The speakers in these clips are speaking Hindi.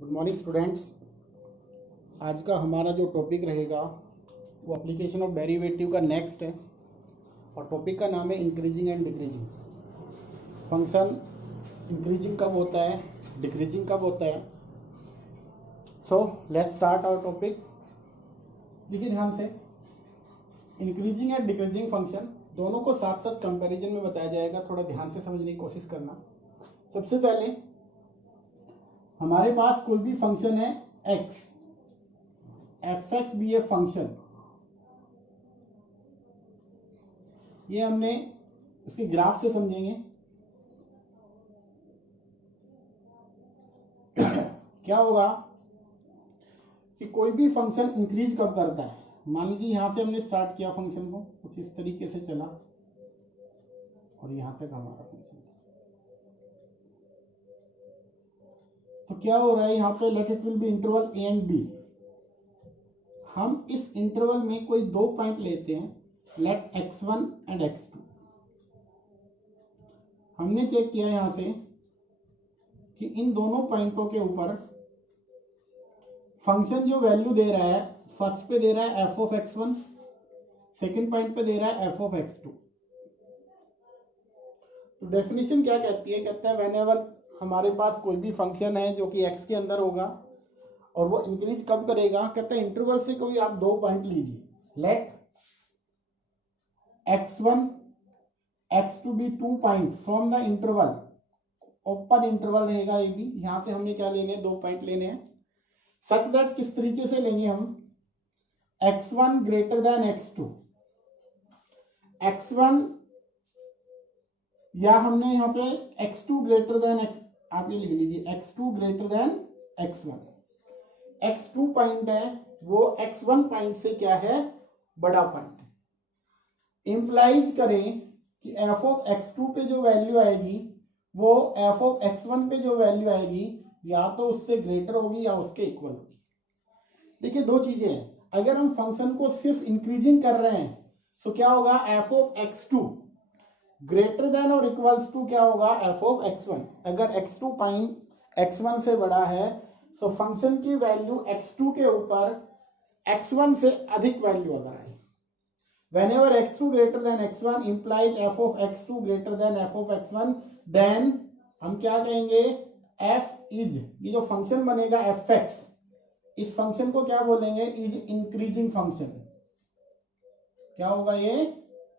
Good morning students. आज का हमारा जो टॉपिक रहेगा वो एप्लीकेशन ऑफ डेरिवेटिव का नेक्स्ट है और टॉपिक का नाम है increasing and decreasing. Function increasing कब होता है, डिक्रीजिंग कब होता है। So let's start our topic. देखिए ध्यान से, इंक्रीजिंग एंड डिक्रीजिंग फंक्शन दोनों को साथ साथ कंपैरिजन में बताया जाएगा। थोड़ा ध्यान से समझने की कोशिश करना। सबसे पहले हमारे पास कोई भी फंक्शन है x, fx भी है फंक्शन। ये हमने इसके ग्राफ से समझेंगे। क्या होगा कि कोई भी फंक्शन इंक्रीज कब करता है। मान लीजिए यहां से हमने स्टार्ट किया फंक्शन को, कुछ इस तरीके से चला और यहां तक हमारा फंक्शन। तो क्या हो रहा है यहाँ पे, let it will be interval A and B. हम इस इंटरवल में कोई दो पॉइंट लेते हैं, लेट x1 एंड x2। हमने चेक किया यहां से कि इन दोनों पॉइंटों के ऊपर फंक्शन जो वैल्यू दे रहा है, फर्स्ट पे दे रहा है f of x1, second point पे दे रहा है f ऑफ x2। तो डेफिनेशन क्या कहती है, कहता है व्हेनेवर हमारे पास कोई भी फंक्शन है जो कि x के अंदर होगा और वो इंक्रीज कब करेगा, कहता है इंटरवल से कोई आप दो पॉइंट लीजिए, let x1 x2 be 2 point from the interval. Open interval रहेगा ये भी। यहां से हमने क्या लेने हैं, दो पॉइंट लेने हैं। सच दैट किस तरीके से लेंगे हम, x1 greater then x2। x1 या हमने यहाँ पे x2 ग्रेटर देन x, आप ये लिख लीजिए x2 greater than x1। x2 point है वो x1 पॉइंट से क्या है, बड़ा पॉइंट है। इंप्लाइज करें कि f ऑफ x2 पे जो वैल्यू आएगी वो f ऑफ x1 पे जो वैल्यू आएगी या तो उससे ग्रेटर होगी या उसके इक्वल होगी। देखिए दो चीजें हैं, अगर हम फंक्शन को सिर्फ इंक्रीजिंग कर रहे हैं तो क्या होगा, f of x2 greater then और इक्वल्स टू क्या होगा, f ऑफ x1। अगर x2 पॉइंट x1 से बड़ा है तो फंक्शन की वैल्यू x2 के ऊपर x1 से अधिक वैल्यू अगर आए, whenever x2 greater than x1 implies f of x2 greater than f of x1, then हम क्या कहेंगे, f is, ये जो फंक्शन बनेगा fx, इस फंक्शन को क्या बोलेंगे, इज इंक्रीजिंग फंक्शन। क्या होगा ये,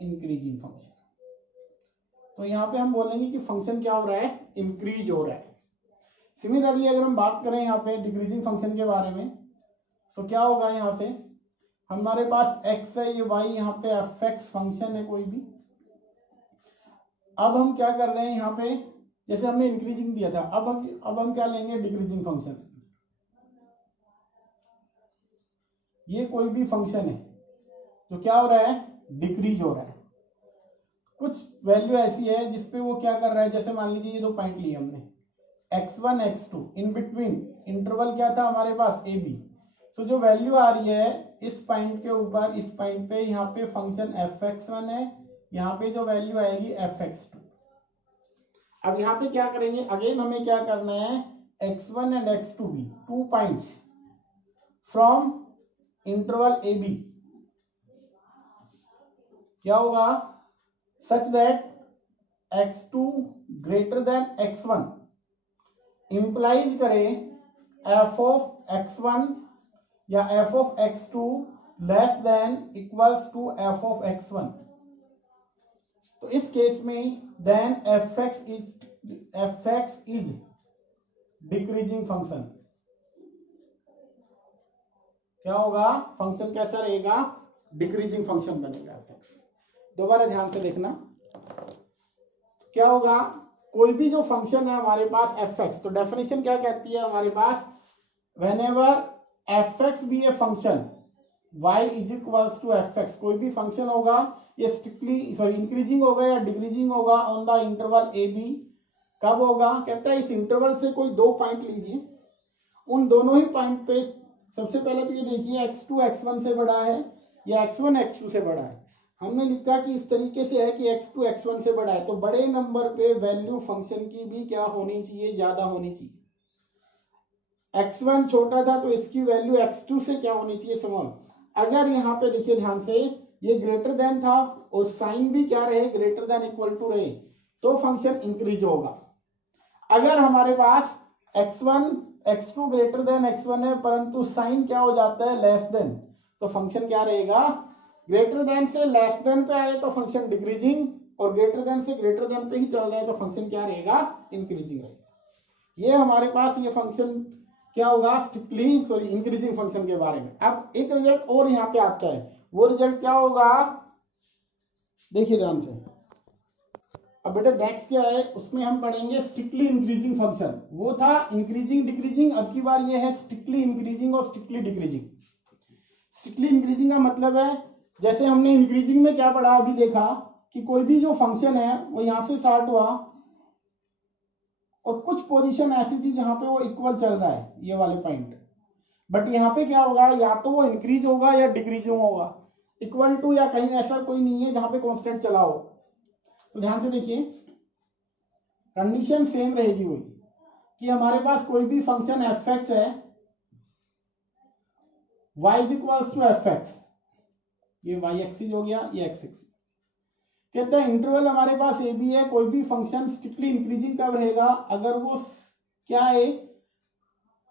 इंक्रीजिंग फंक्शन। तो यहां पे हम बोलेंगे कि फंक्शन क्या हो रहा है, इंक्रीज हो रहा है। सिमिलरली अगर हम बात करें यहाँ पे डिक्रीजिंग फंक्शन के बारे में, तो क्या होगा, यहां से हमारे पास x है, ये y यहाँ पे fx फंक्शन है कोई भी। अब हम क्या कर रहे हैं यहाँ पे, जैसे हमने इंक्रीजिंग दिया था, अब हम क्या लेंगे, डिक्रीजिंग फंक्शन। ये कोई भी फंक्शन है तो क्या हो रहा है, डिक्रीज हो रहा है। कुछ वैल्यू ऐसी है जिसपे वो क्या कर रहा है, जैसे मान लीजिए ये दो पॉइंट लिए हमने x1 x2, in between interval क्या था हमारे पास a b। तो जो वैल्यू आ रही है इस पॉइंट के ऊपर, इस पॉइंट पे यहाँ पे फंक्शन fx1 है, यहाँ पे जो वैल्यू आएगी fx2। अब यहाँ पे क्या करेंगे, अगेन हमें क्या करना है, x1 एंड x2 भी 2 points from interval a b। क्या होगा, such that x2 greater than x1 implies करें f ऑफ x1 या f of x2 less than equals to f of x1। तो इस केस में then fx is decreasing function. क्या होगा, फंक्शन कैसा रहेगा, डिक्रीजिंग फंक्शन बनेगा fx। दोबारा ध्यान से देखना, क्या होगा, कोई भी जो फंक्शन है हमारे पास fx, तो डेफिनेशन क्या कहती है हमारे पास, whenever fx भी है function, y is equals to fx। कोई भी फंक्शन होगा ये स्ट्रिक्टली इंक्रीजिंग होगा या डिक्रीजिंग होगा on the interval A B. कब होगा, कहता है इस इंटरवल से कोई दो पॉइंट लीजिए, उन दोनों ही पॉइंट पे सबसे पहले तो ये देखिए x2 x1 से बड़ा है या x1 x2 से बड़ा है। हमने लिखा कि इस तरीके से है कि x2 x1 से बड़ा है, तो बड़े नंबर पे वैल्यू फंक्शन की भी क्या होनी चाहिए, ज्यादा होनी चाहिए। x1 छोटा था तो इसकी वैल्यू x2 से क्या होनी चाहिए, स्मॉल। अगर यहाँ पे देखिए ध्यान से, ये ग्रेटर देन था और साइन भी क्या रहे, ग्रेटर देन इक्वल टू रहे, तो फंक्शन इंक्रीज होगा। अगर हमारे पास x1 x2 greater than x1 है परंतु साइन क्या हो जाता है, लेस देन, तो फंक्शन क्या रहेगा, ग्रेटर देन से लेस देन पे आए तो फंक्शन डिक्रीजिंग, और ग्रेटर देन से ग्रेटर देन पे ही चल रहा है तो फंक्शन क्या रहेगा, इंक्रीजिंग रहेगा। ये हमारे पास ये फंक्शन क्या होगा, स्ट्रिक्टली सॉरी इंक्रीजिंग फंक्शन के बारे में। अब एक रिजल्ट और यहाँ पे आता है, वो रिजल्ट क्या होगा, देखिए ध्यान से। अब बेटा नेक्स्ट क्या है, उसमें हम पढ़ेंगे स्ट्रिक्टली इंक्रीजिंग फंक्शन। वो था इंक्रीजिंग डिक्रीजिंग, अब की बार ये है स्ट्रिक्टली इंक्रीजिंग और स्ट्रिक्टली डिक्रीजिंग। स्ट्रिक्टली इंक्रीजिंग का मतलब है, जैसे हमने इंक्रीजिंग में क्या पढ़ा, अभी देखा कि कोई भी जो फंक्शन है वो यहां से स्टार्ट हुआ और कुछ पोजीशन ऐसी थी जहां पे वो इक्वल चल रहा है, ये वाले पॉइंट, बट यहाँ पे क्या होगा, या तो वो इंक्रीज होगा या डिक्रीजिंग होगा, इक्वल टू या कहीं ऐसा कोई नहीं है जहां पे कांस्टेंट चला हो। तो ध्यान से देखिए, कंडीशन सेम रहेगी वही, कि हमारे पास कोई भी फंक्शन एफ एक्स है, y is equals to F X, ये वाई एक्सिस हो गया, ये एक्स एक्सिस। कहते हैं इंटरवल हमारे पास ए बी है, कोई भी फंक्शन स्ट्रिक्टली इंक्रीजिंग कब रहेगा, अगर वो क्या है,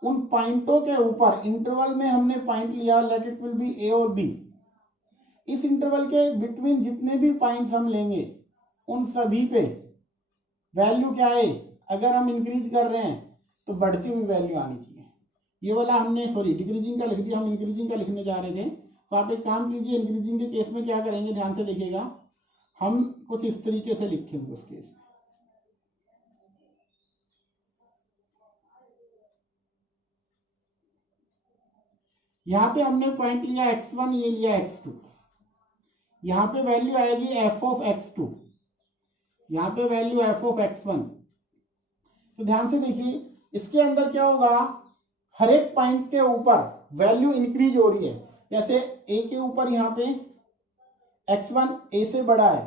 उन पॉइंटों के ऊपर, इंटरवल में हमने पॉइंट लिया, लेट इट विल बी ए और बी, इस इंटरवल के बिटवीन जितने भी पॉइंट्स हम लेंगे उन सभी पे वैल्यू क्या है, अगर हम इंक्रीज कर रहे हैं तो बढ़ती हुई वैल्यू आनी चाहिए। ये वाला हमने सॉरी डिक्रीजिंग का लिख दिया, हम इंक्रीजिंग का लिखने जा रहे थे। तो आप एक काम कीजिए, इंक्रीजिंग के केस में क्या करेंगे, ध्यान से देखिएगा, हम कुछ इस तरीके से लिखेंगे उस केस में। यहाँ पे हमने पॉइंट लिया x1, ये लिया x2, यहाँ पे वैल्यू आएगी f ऑफ x2, यहाँ पे वैल्यू f ऑफ x1। तो ध्यान से देखिए, इसके अंदर क्या होगा, हर एक पॉइंट के ऊपर वैल्यू इंक्रीज हो रही है। जैसे a के ऊपर यहाँ पे x1 a से बड़ा है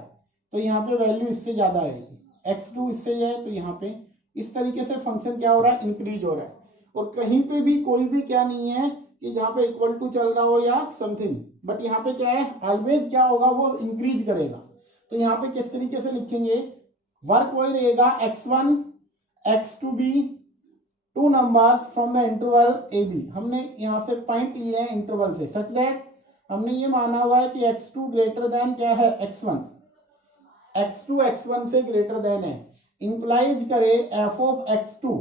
तो यहाँ पे वैल्यू इससे ज्यादा आएगी, x2 इससे है तो यहाँ पे इस तरीके से फंक्शन क्या हो रहा है, इंक्रीज हो रहा है। और कहीं पे भी कोई भी क्या नहीं है कि जहाँ पे इक्वल टू चल रहा हो या समथिंग, बट यहाँ पे क्या है, ऑलवेज क्या होगा, वो इंक्रीज करेगा। तो यहाँ पे किस तरीके से लिखेंगे, वर्क वही रहेगा, x1 x2 b two numbers from the interval A B. हमने यहाँ से पॉइंट लिए हैं इंटरवल से, सच दैट हमने ये माना हुआ है कि x2 ग्रेटर देन क्या है, x1, x2 x1 से ग्रेटर देन है, इंप्लाइज करे f of x2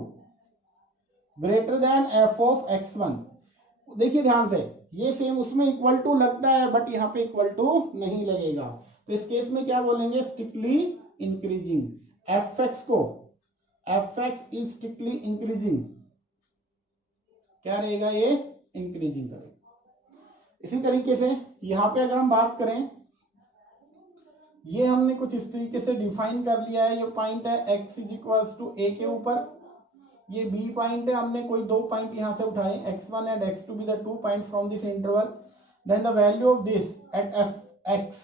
greater than f of x1। देखिए ध्यान से, ये सेम उसमें इक्वल टू लगता है बट यहाँ पे इक्वल टू नहीं लगेगा, तो इस केस में क्या बोलेंगे, स्ट्रिक्टली इंक्रीजिंग। एफ एक्स को, F x is strictly increasing, क्या रहेगा, ये इंक्रीजिंग करेगा। इसी तरीके से यहाँ पे अगर हम बात करें, ये हमने कुछ इस तरीके से डिफाइन कर लिया है, ये पॉइंट है x is equals to a के ऊपर, ये b पॉइंट है, हमने कोई दो पॉइंट यहाँ से उठाए, x1 and x2 be the two point from this interval, then the value of this at fx,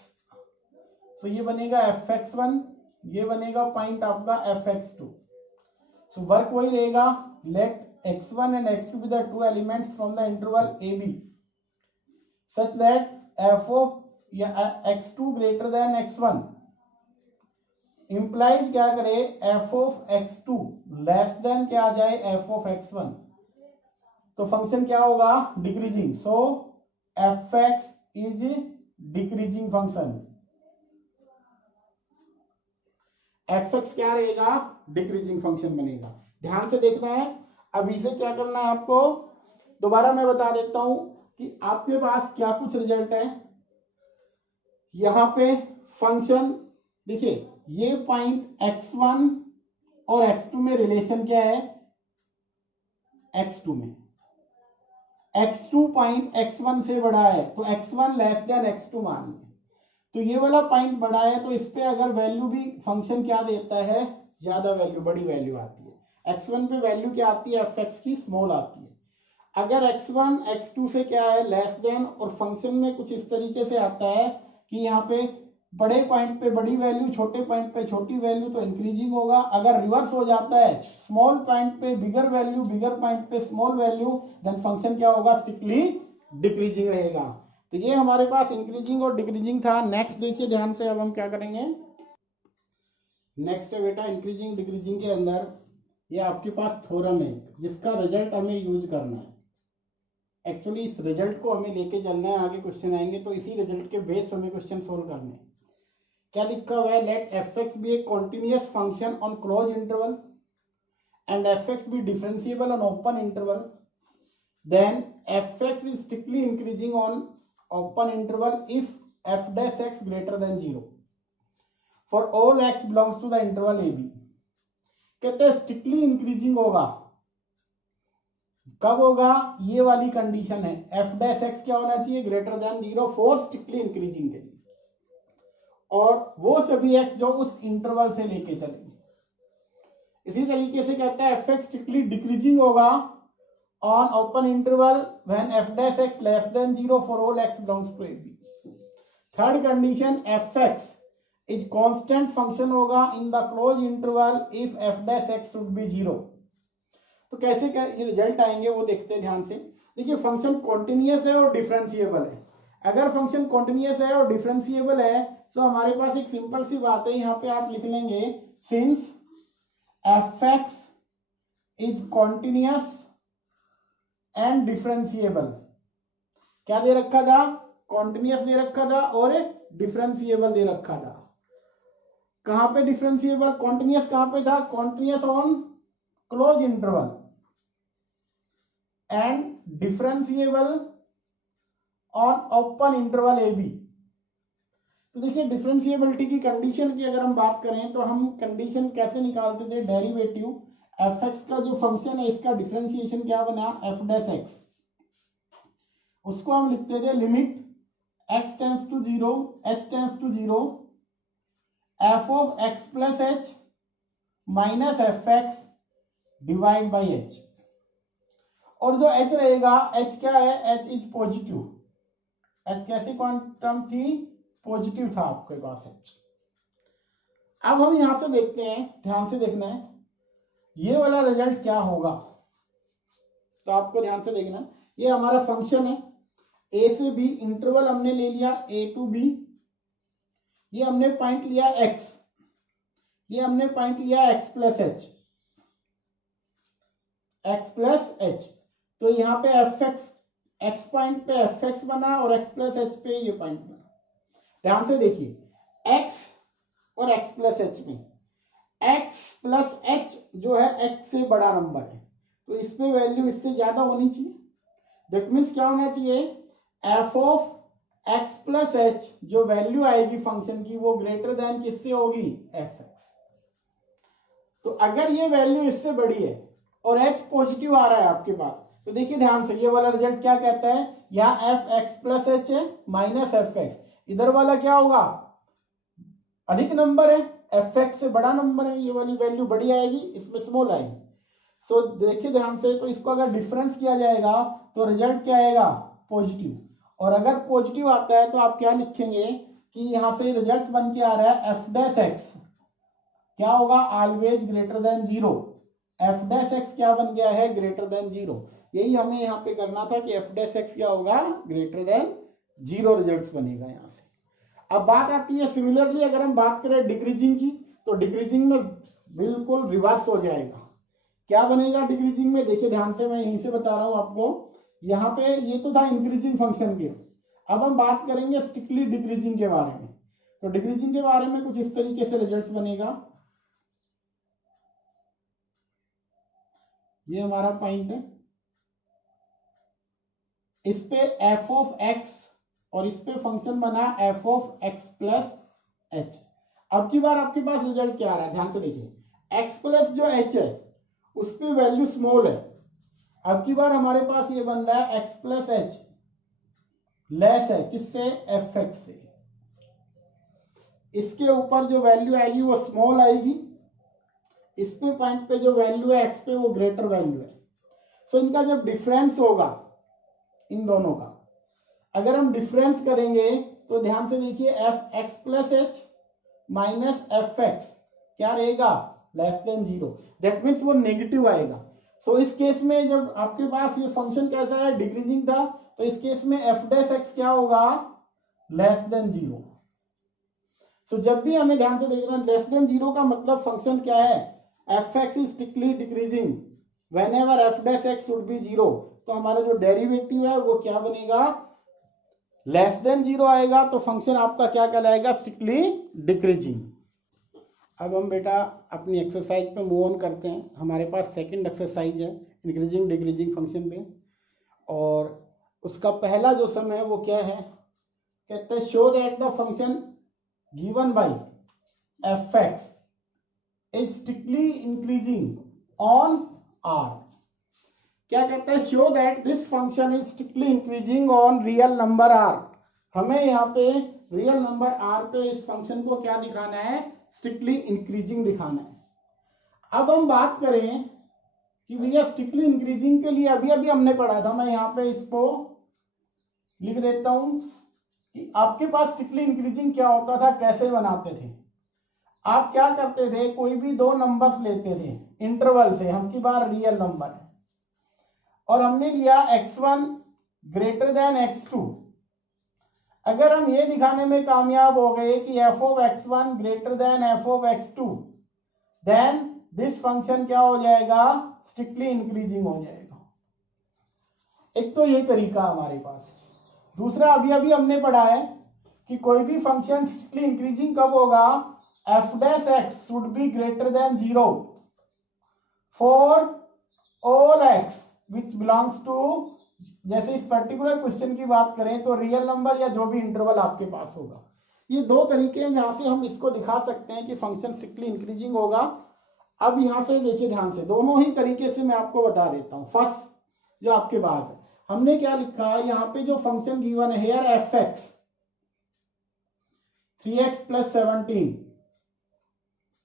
तो ये बनेगा fx1, ये बनेगा पॉइंट आपका fx2। सो वर्क वही रहेगा, let x1 and x2 be the two elements from the interval ab such that f of x2 greater than x1 implies क्या करे, f of x2 less then क्या आ जाए, f ऑफ x1, तो फंक्शन क्या होगा, decreasing. So fx is decreasing function, fx क्या रहेगा, डिक्रीजिंग फंक्शन बनेगा। ध्यान से देखना है, अभी से क्या करना है आपको, दोबारा मैं बता देता हूं कि आपके पास क्या कुछ रिजल्ट है। यहां पे फंक्शन देखिए, ये पॉइंट x1 और x2 में रिलेशन क्या है, x2 में x2 पॉइंट x1 से बड़ा है तो x1 लेस देन x2 मान लें, तो ये वाला पॉइंट बड़ा है तो इस पे अगर वैल्यू भी फंक्शन क्या देता है, ज्यादा वैल्यू, बड़ी वैल्यू आती है। x1 पे वैल्यू क्या आती है, fx की स्मॉल आती है। अगर x1 x2 से क्या है, लेस देन, और फंक्शन में कुछ इस तरीके से आता है कि यहाँ पे बड़े पॉइंट पे बड़ी वैल्यू, छोटे पॉइंट पे छोटी वैल्यू, तो इंक्रीजिंग होगा। अगर रिवर्स हो जाता है, स्मॉल पॉइंट पे बिगर वैल्यू, बिगर पॉइंट पे स्मॉल वैल्यू, देन फंक्शन क्या होगा, स्ट्रिक्टली डिक्रीजिंग रहेगा। तो ये हमारे पास इंक्रीजिंग और डिक्रीजिंग था। नेक्स्ट देखिए ध्यान से, अब हम क्या करेंगे। नेक्स्ट है बेटा इंक्रीजिंग डिक्रीजिंग के अंदर ये आपके पास थ्योरम है जिसका रिजल्ट हमें यूज करना है। एक्चुअली इस रिजल्ट को हमें लेके चलना है, आगे क्वेश्चन आएंगे तो इसी रिजल्ट के बेस हमें क्वेश्चन सोल्व करने हैं। क्या लिखा हुआ है, let f x be a continuous function on close interval and f x be differentiable on open interval, then f x is strictly increasing on open interval if f dash x greater than 0 for all x belongs to the interval A b. कहते हैं स्ट्रिक्टली इंक्रीजिंग होगा, कब होगा, ये वाली कंडीशन है, एफ डैश एक्स क्या होना चाहिए, greater than 0 for strictly increasing के लिए, और वो सभी एक्स जो उस इंटरवल से लेके चलेंगे। इसी तरीके से कहता है एफ एक्स स्ट्रिक्टली डिक्रीजिंग होगा on open interval when f dash x less than 0 for all x belongs to a b. Third condition, f x is constant function होगा in the close interval if f dash x should be 0। तो कैसे क्या ये रिजल्ट आएंगे वो देखते हैं ध्यान से। देखिए फंक्शन कॉन्टिन्यूअस है और डिफरेंशिएबल है। अगर फंक्शन कॉन्टिन्यूअस है और डिफरेंशिएबल है तो हमारे पास एक सिंपल सी बात है, यहाँ पे आप लिख लेंगे since F x is continuous and differentiable. क्या दे रखा था, कॉन्टिन्यूअस दे रखा था और डिफरेंशिएबल दे रखा था। कहां पे डिफरेंशिएबल, कॉन्टिन्यूअस कहां पे था, continuous on close interval and differentiable on open interval A b. तो देखिए डिफरेंशिएबिलिटी की कंडीशन की अगर हम बात करें तो हम कंडीशन कैसे निकालते थे, डेरिवेटिव एफ एक्स का जो फंक्शन है इसका डिफरेंशिएशन क्या बना, एफ डैश एक्स, उसको हम लिखते थे limit x tends to 0 h tends to 0 f of x plus h minus f x divide by h। और जो h रहेगा, h क्या है, h इज पॉजिटिव। h कैसी क्वांटम थी, पॉजिटिव था आपके पास h। अब हम यहां से देखते हैं, ध्यान से देखना है ये वाला रिजल्ट क्या होगा। तो आपको ध्यान से देखना है, ये हमारा फंक्शन है a से b, इंटरवल हमने ले लिया a टू b, ये हमने पॉइंट लिया x, ये हमने पॉइंट लिया x प्लस h। तो यहाँ पे एफ एक्स, x पॉइंट पे एफ एक्स बना और x प्लस h पे ये पॉइंट बना। ध्यान से देखिए x और x प्लस h में x प्लस h जो है x से बड़ा नंबर है तो इस पे वैल्यू इससे ज्यादा होनी चाहिए। दैट मीन्स क्या होना चाहिए, f of x plus h जो वैल्यू आएगी फंक्शन की वो ग्रेटर देन किससे होगी, एफ एक्स। तो अगर ये वैल्यू इससे बड़ी है और h पॉजिटिव आ रहा है आपके पास, तो देखिए ध्यान से ये वाला रिजल्ट क्या कहता है, यहाँ एफ एक्स प्लस एच है माइनस एफ एक्स, इधर वाला क्या होगा, अधिक नंबर है, एफ एक्स से बड़ा नंबर है, ये वाली वैल्यू बड़ी आएगी, इसमें स्मॉल आएगी। सो देखिए ध्यान से, तो इसको अगर डिफरेंस किया जाएगा तो रिजल्ट क्या आएगा, पॉजिटिव। और अगर पॉजिटिव आता है तो आप क्या लिखेंगे कि यहां से रिजल्ट बन के आ रहा है एफ डैश एक्स क्या होगा, always greater than 0। F dash x क्या बन गया है, ग्रेटर देन 0। यही हमें यहाँ पे करना था कि एफ डैश एक्स क्या होगा, ग्रेटर देन 0 रिजल्ट बनेगा यहाँ से। अब बात आती है सिमिलरली अगर हम बात करें डिक्रीजिंग की, तो डिक्रीजिंग में बिल्कुल रिवर्स हो जाएगा। क्या बनेगा डिक्रीजिंग में, देखिए ध्यान से, मैं यहीं से बता रहा हूं आपको। यहाँ पे ये तो था इंक्रीजिंग फंक्शन के, अब हम बात करेंगे स्ट्रिक्टली डिक्रीजिंग के बारे में। तो डिक्रीजिंग के बारे में कुछ इस तरीके से रिजल्ट बनेगा। ये हमारा पॉइंट है, इस पे एफ ऑफ एक्स और इस पे फंक्शन बना F of x plus H. अब की बार आपके पास रिजल्ट क्या आ रहा है, ध्यान से देखिए, एक्स प्लस जो एच है उस पे वैल्यू स्मॉल है। अब की बार हमारे पास ये बन रहा है एक्स प्लस एच लेस है किससे, एफ एक्स से। इसके ऊपर जो वैल्यू आएगी वो स्मॉल आएगी, इस पे पॉइंट पे जो वैल्यू है एक्स पे वो ग्रेटर वैल्यू है। सो इनका जब डिफरेंस होगा इन दोनों का, अगर हम डिफरेंस करेंगे तो ध्यान से देखिए F x plus H minus f x क्या रहेगा, लेस देन 0, दैट मीन्स वो नेगेटिव आएगा। सो इस केस में जब आपके पास ये फंक्शन कैसा है, डिक्रीजिंग था, तो इस केस में एफ डैश एक्स क्या होगा, लेस देन 0। सो जब भी हमें ध्यान से देखना, लेस देन 0 का मतलब फंक्शन क्या है, f x is strictly decreasing when ever F dash x should be 0, तो हमारा जो डेरिवेटिव है वो क्या बनेगा, लेस देन 0 आएगा, तो फंक्शन आपका क्या कहलाएगा, स्ट्रिक्टली डिक्रीजिंग। अब हम बेटा अपनी एक्सरसाइज पे मूव ऑन करते हैं। हमारे पास सेकंड एक्सरसाइज है इंक्रीजिंग डिक्रीजिंग फंक्शन पे, और उसका पहला जो सम है वो क्या है, कहते हैं show that the function given by f x is strictly increasing on R. क्या कहता है, show that this function is strictly increasing on real number R. हमें यहाँ पे रियल नंबर आर पे इस फंक्शन को क्या दिखाना है, स्ट्रिक्टली इंक्रीजिंग दिखाना है। अब हम बात करें कि भैया स्ट्रिक्टली इंक्रीजिंग के लिए अभी अभी हमने पढ़ा था, मैं यहाँ पे इसको लिख देता हूं कि आपके पास स्ट्रिक्टली इंक्रीजिंग क्या होता था, कैसे बनाते थे। आप क्या करते थे, कोई भी दो नंबर्स लेते थे इंटरवल से, हम की बार रियल नंबर है, और हमने लिया x1 ग्रेटर देन x2। अगर हम ये दिखाने में कामयाब हो गए कि f of x1 greater than f of x2, then this function क्या हो जाएगा, स्ट्रिक्टली इंक्रीजिंग हो जाएगा। एक तो ये तरीका हमारे पास। दूसरा अभी अभी हमने पढ़ा है कि कोई भी फंक्शन स्ट्रिक्टली इंक्रीजिंग कब होगा, f dash x should be greater than 0 for all x which belongs to, जैसे इस पर्टिकुलर क्वेश्चन की बात करें तो रियल नंबर या जो भी इंटरवल आपके पास होगा। ये दो तरीके हैं जहां से हम इसको दिखा सकते हैं कि फंक्शन स्ट्रिक्टली इंक्रीजिंग होगा। अब यहां से देखिए ध्यान से, दोनों ही तरीके से मैं आपको बता देता हूं। फर्स्ट जो आपके पास है, हमने क्या लिखा है यहाँ पे, जो फंक्शन गिवन है here F x 3x plus 17,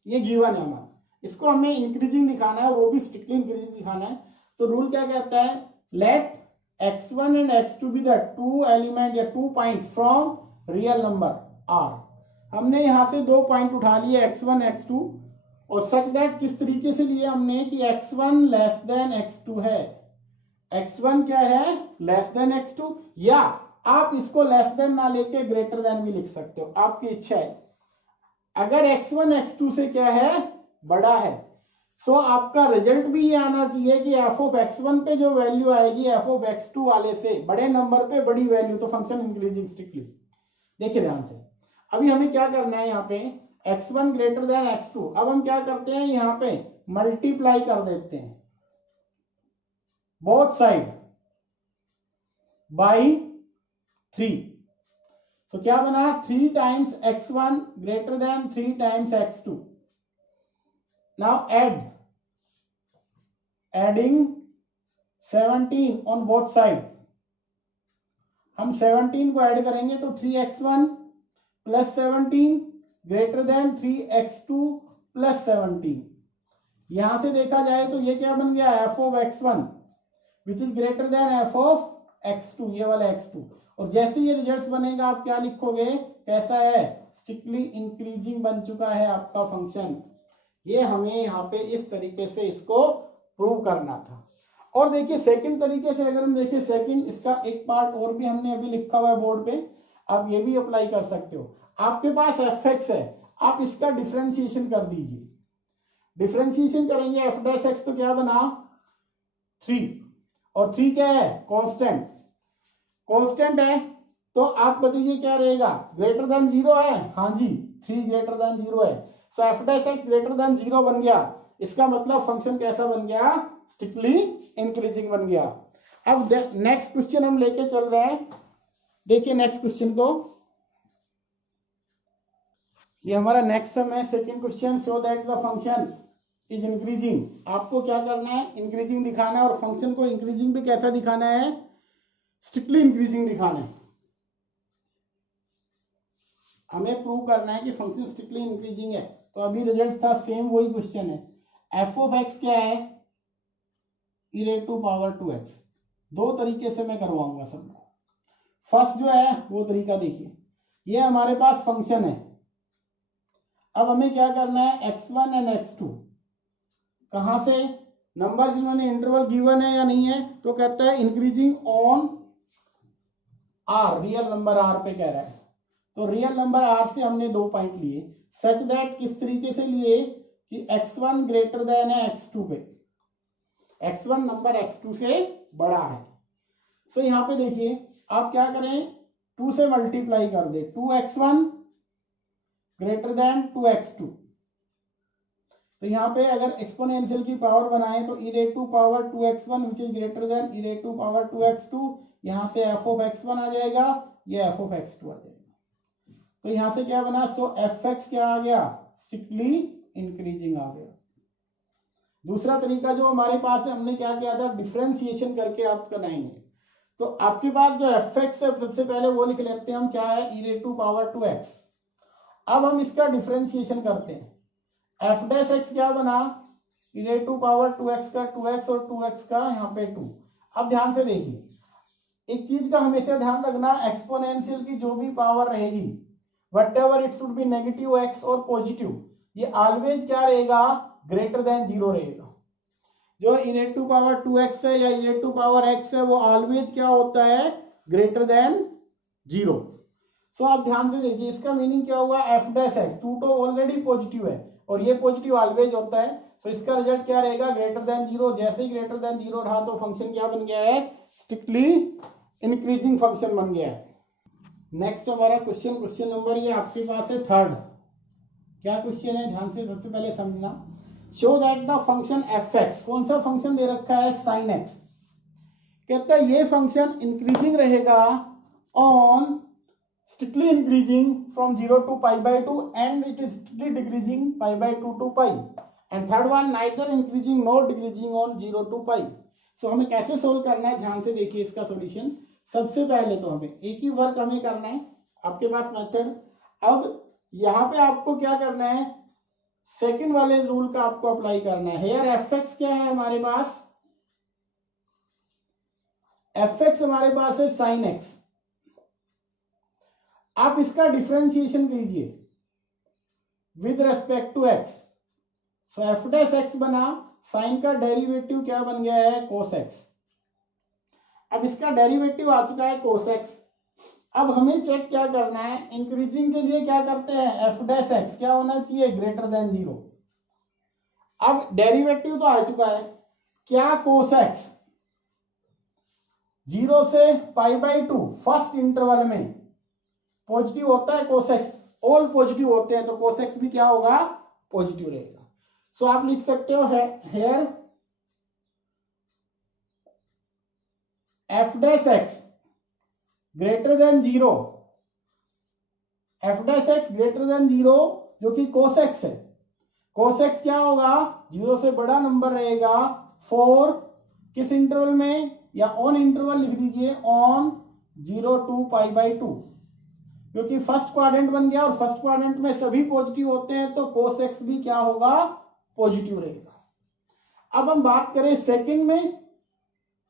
ये गिवन है हमारा, इसको हमें इंक्रीजिंग दिखाना है और वो भी स्ट्रिक्टली इंक्रीजिंग दिखाना है। तो रूल क्या कहता है, let x1 and x2 be the two element या 2 point from real number r। हमने यहां से 2 पॉइंट उठा लिए x1 x2, और सच दैट किस तरीके से लिए हमने कि x1 लेस देन x2 है, x1 क्या है, लेस देन x2, या आप इसको लेस देन ना लेके ग्रेटर देन भी लिख सकते हो, आपकी इच्छा है। अगर x1 x2 से क्या है, बड़ा है, सो आपका रिजल्ट भी ये आना चाहिए कि f ऑफ x1 पे जो वैल्यू आएगी f ऑफ x2 वाले से बड़े नंबर पे बड़ी वैल्यू, तो फंक्शन इंक्रीजिंग स्ट्रिक्टली। देखिए ध्यान से, अभी हमें क्या करना है, यहाँ पे x1 ग्रेटर देन x2। अब हम क्या करते हैं, यहाँ पे मल्टीप्लाई कर देते हैं बोथ साइड बाई 3। तो क्या बना, 3 times x1 greater then 3 times x2। Now adding 17 on both side. हम 17 को ऐड करेंगे तो 3x1 plus 17 greater than 3x2 plus 17। यहां से देखा जाए तो ये क्या बन गया, f of x1 which is greater than f of x2, ये वाला x2। और जैसे ये रिजल्ट बनेगा आप क्या लिखोगे, कैसा है, स्ट्रिक्टली इंक्रीजिंग बन चुका है आपका फंक्शन। ये हमें यहाँ पे इस तरीके से इसको प्रूव करना था। और देखिए सेकंड तरीके से अगर हम देखें, सेकंड इसका एक पार्ट और भी हमने अभी लिखा हुआ है बोर्ड पे, आप ये भी अप्लाई कर सकते हो। आपके पास एफ एक्स है, आप इसका डिफ्रेंसिएशन कर दीजिए। डिफ्रेंसिएशन करेंगे एफ डैश एक्स, तो क्या बना 3, और 3 क्या है, कांस्टेंट। कांस्टेंट है तो आप बताइए क्या रहेगा, ग्रेटर देन 0 है, हाँ जी 3 ग्रेटर देन 0 है, तो f dash x greater than 0 बन गया। इसका मतलब फंक्शन कैसा बन गया, स्ट्रिक्टली इंक्रीजिंग बन गया। अब नेक्स्ट क्वेश्चन हम लेके चल रहे हैं, देखिए नेक्स्ट क्वेश्चन को, ये हमारा नेक्स्ट सम है second question, show that the function is increasing. आपको क्या करना है, इंक्रीजिंग दिखाना है, और फंक्शन को इंक्रीजिंग भी कैसा दिखाना है, स्ट्रिक्टली इंक्रीजिंग दिखाना है। हमें प्रूव करना है कि फंक्शन स्ट्रिक्टली इंक्रीजिंग है। तो अभी रिजल्ट था सेम, वही क्वेश्चन है, एफ ऑफ एक्स क्या है, e raised to power 2x। दो तरीके से मैं करवाऊंगा सबको। फर्स्ट जो है वो तरीका देखिए, ये हमारे पास फंक्शन है। अब हमें क्या करना है, x1 एंड x2 कहां से, नंबर जिन्होंने इंटरवल गिवन है या नहीं है, तो कहता है increasing on R, real number R पे कह रहा है। तो रियल नंबर आर से हमने 2 पॉइंट लिए, सच दैट किस तरीके से लिए कि x1 ग्रेटर देन है x2 पे, x1 नंबर x2 से बड़ा है। सो यहां पे देखिए आप क्या करें, 2 से मल्टीप्लाई कर दे, 2x1 ग्रेटर देन 2x2। तो यहाँ पे अगर एक्सपोनेंशियल की पावर बनाए तो e raise to power 2x1 which is greater than e raise to power 2x2, यहाँ से f ऑफ x1 आ जाएगा, ये f ऑफ x2 आ जाएगा। तो यहाँ से क्या बना, सो fx क्या आ गया, स्ट्रिक्टली इंक्रीजिंग आ गया। दूसरा तरीका जो हमारे पास है, हमने क्या किया था, डिफरेंशिएशन करके आप बनाएंगे। तो आपके पास जो fx है सबसे पहले वो लिख लेते हैं हम, क्या है, e raise to power 2x। अब हम इसका डिफरेंशिएशन करते हैं, एफ डैश एक्स क्या बना, e raise to power 2x का 2x और 2x का यहाँ पे 2। अब ध्यान से देखिए, एक चीज का हमेशा ध्यान रखना, एक्सपोनेंशियल की जो भी पावर रहेगी, what ever it should be negative x और पॉजिटिव, ये ऑलवेज क्या रहेगा, ग्रेटर देन 0 रहेगा। जो e raise to power 2x है या e raise to power x है, वो ऑलवेज क्या होता है, ग्रेटर देन 0। सो आप ध्यान से देखिए, इसका मीनिंग क्या हुआ, एफ डैश एक्स, 2 तो ऑलरेडी पॉजिटिव है और ये पॉजिटिव ऑलवेज होता है, तो इसका रिजल्ट क्या रहेगा, ग्रेटर देन 0। जैसे ही ग्रेटर देन 0 रहा तो फंक्शन क्या बन गया है, स्ट्रिक्टली इंक्रीजिंग फंक्शन बन गया है। नेक्स्ट हमारा क्वेश्चन नंबर ये आपके पास है 3rd। क्या क्वेश्चन है, ध्यान से सबसे पहले समझना। Show that the function F x, कौन सा फंक्शन दे रखा है, साइन एक्स। कहता है ये फंक्शन इंक्रीजिंग रहेगा on strictly increasing from 0 to pi by 2 and it is strictly decreasing pi by 2 to pi, and third one neither increasing nor decreasing on 0 to pi। so हमें कैसे सोल्व करना है, ध्यान से देखिए इसका सॉल्यूशन। सबसे पहले तो हमें एक ही वर्क हमें करना है, आपके पास मेथड। अब यहाँ पे आपको क्या करना है, सेकंड वाले रूल का आपको अप्लाई करना है। हेयर एफ एक्स क्या है हमारे पास, एफ एक्स हमारे पास है साइन एक्स। आप इसका डिफरेंशिएशन कीजिए with respect to x. So f dash x बना, साइन का डेरिवेटिव क्या बन गया है, कोस एक्स। अब इसका डेरिवेटिव आ चुका है कोस एक्स। अब हमें चेक क्या करना है, इंक्रीजिंग के लिए क्या करते हैं, एफ डैश एक्स क्या होना चाहिए, ग्रेटर देन 0। अब डेरिवेटिव तो आ चुका है, क्या कोस एक्स 0 से पाई बाई 2 फर्स्ट इंटरवल में पॉजिटिव होता है, कोस एक्स ऑल पॉजिटिव होते हैं, तो कोस एक्स भी क्या होगा, पॉजिटिव रहेगा। सो आप लिख सकते हो here f dash x greater than 0, f dash x greater than 0 जो कि कोस एक्स है। कोस एक्स क्या होगा, 0 से बड़ा नंबर रहेगा, फॉर किस इंटरवल में, या ऑन इंटरवल लिख दीजिए, ऑन 0 to पाई बाई 2, क्योंकि फर्स्ट क्वाड्रेंट बन गया और फर्स्ट क्वाड्रेंट में सभी पॉजिटिव होते हैं, तो कोस एक्स भी क्या होगा, पॉजिटिव रहेगा। अब हम बात करें सेकंड में,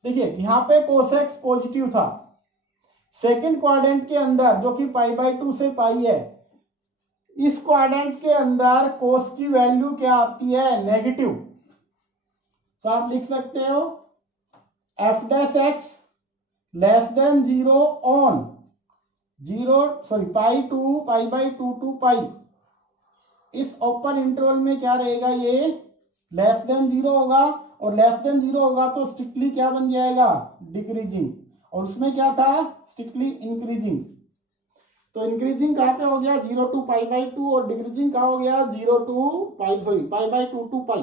देखिए यहां पे कोस एक्स पॉजिटिव था, सेकंड क्वाड्रेंट के अंदर जो कि पाई बाई 2 से पाई है, इस क्वाड्रेंट के अंदर कोस की वैल्यू क्या आती है, नेगेटिव। तो आप लिख सकते हो f dash x less than 0 on pi by 2 to pi. इस ओपन इंटरवल में क्या रहेगा, ये लेस देन 0 होगा, और लेस देन 0 होगा तो स्ट्रिक्टली क्या बन जाएगा, डिक्रीजिंग, और उसमें क्या था, स्ट्रिक्टली इंक्रीजिंग। तो इंक्रीजिंग कहां पे हो गया, 0 टू पाई बाई 2, और डिक्रीजिंग कहां हो गया, 0 to pi by 2 to pi.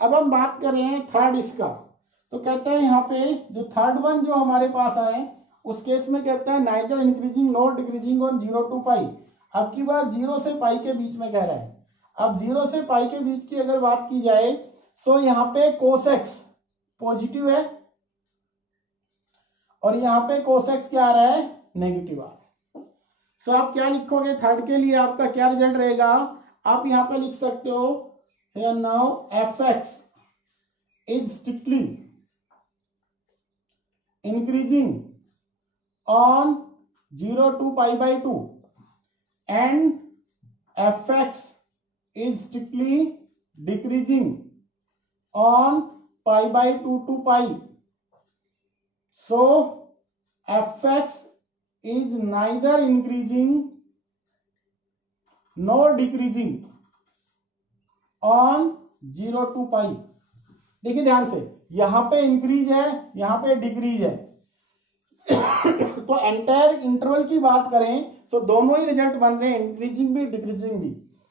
अब हम बात करें थर्ड इसका, तो कहते हैं यहाँ पे जो थर्ड वन जो हमारे पास आए, उस केस में कहता है neither increasing nor decreasing on 0 to pi. अब की बार 0 से पाई के बीच में कह रहा है। अब 0 से पाई के बीच की अगर बात की जाए, तो यहाँ पे कोस एक्स पॉजिटिव है और यहाँ पे कोस एक्स क्या आ रहा है, नेगेटिव आ रहा है। सो आप क्या लिखोगे, थर्ड के लिए आपका क्या रिजल्ट रहेगा, आप यहाँ पे लिख सकते हो, now f x is strictly increasing on 0 to pi by 2, and fx is strictly decreasing on pi by 2 to pi. So fx is neither increasing nor decreasing on 0 to pi. देखिए ध्यान से, यहां पे इंक्रीज है, यहां पे डिक्रीज है। तो एंटायर इंटरवल की बात करें तो दोनों ही रिजल्ट बन रहे हैं, इंक्रीजिंग भी डिक्रीजिंग भी।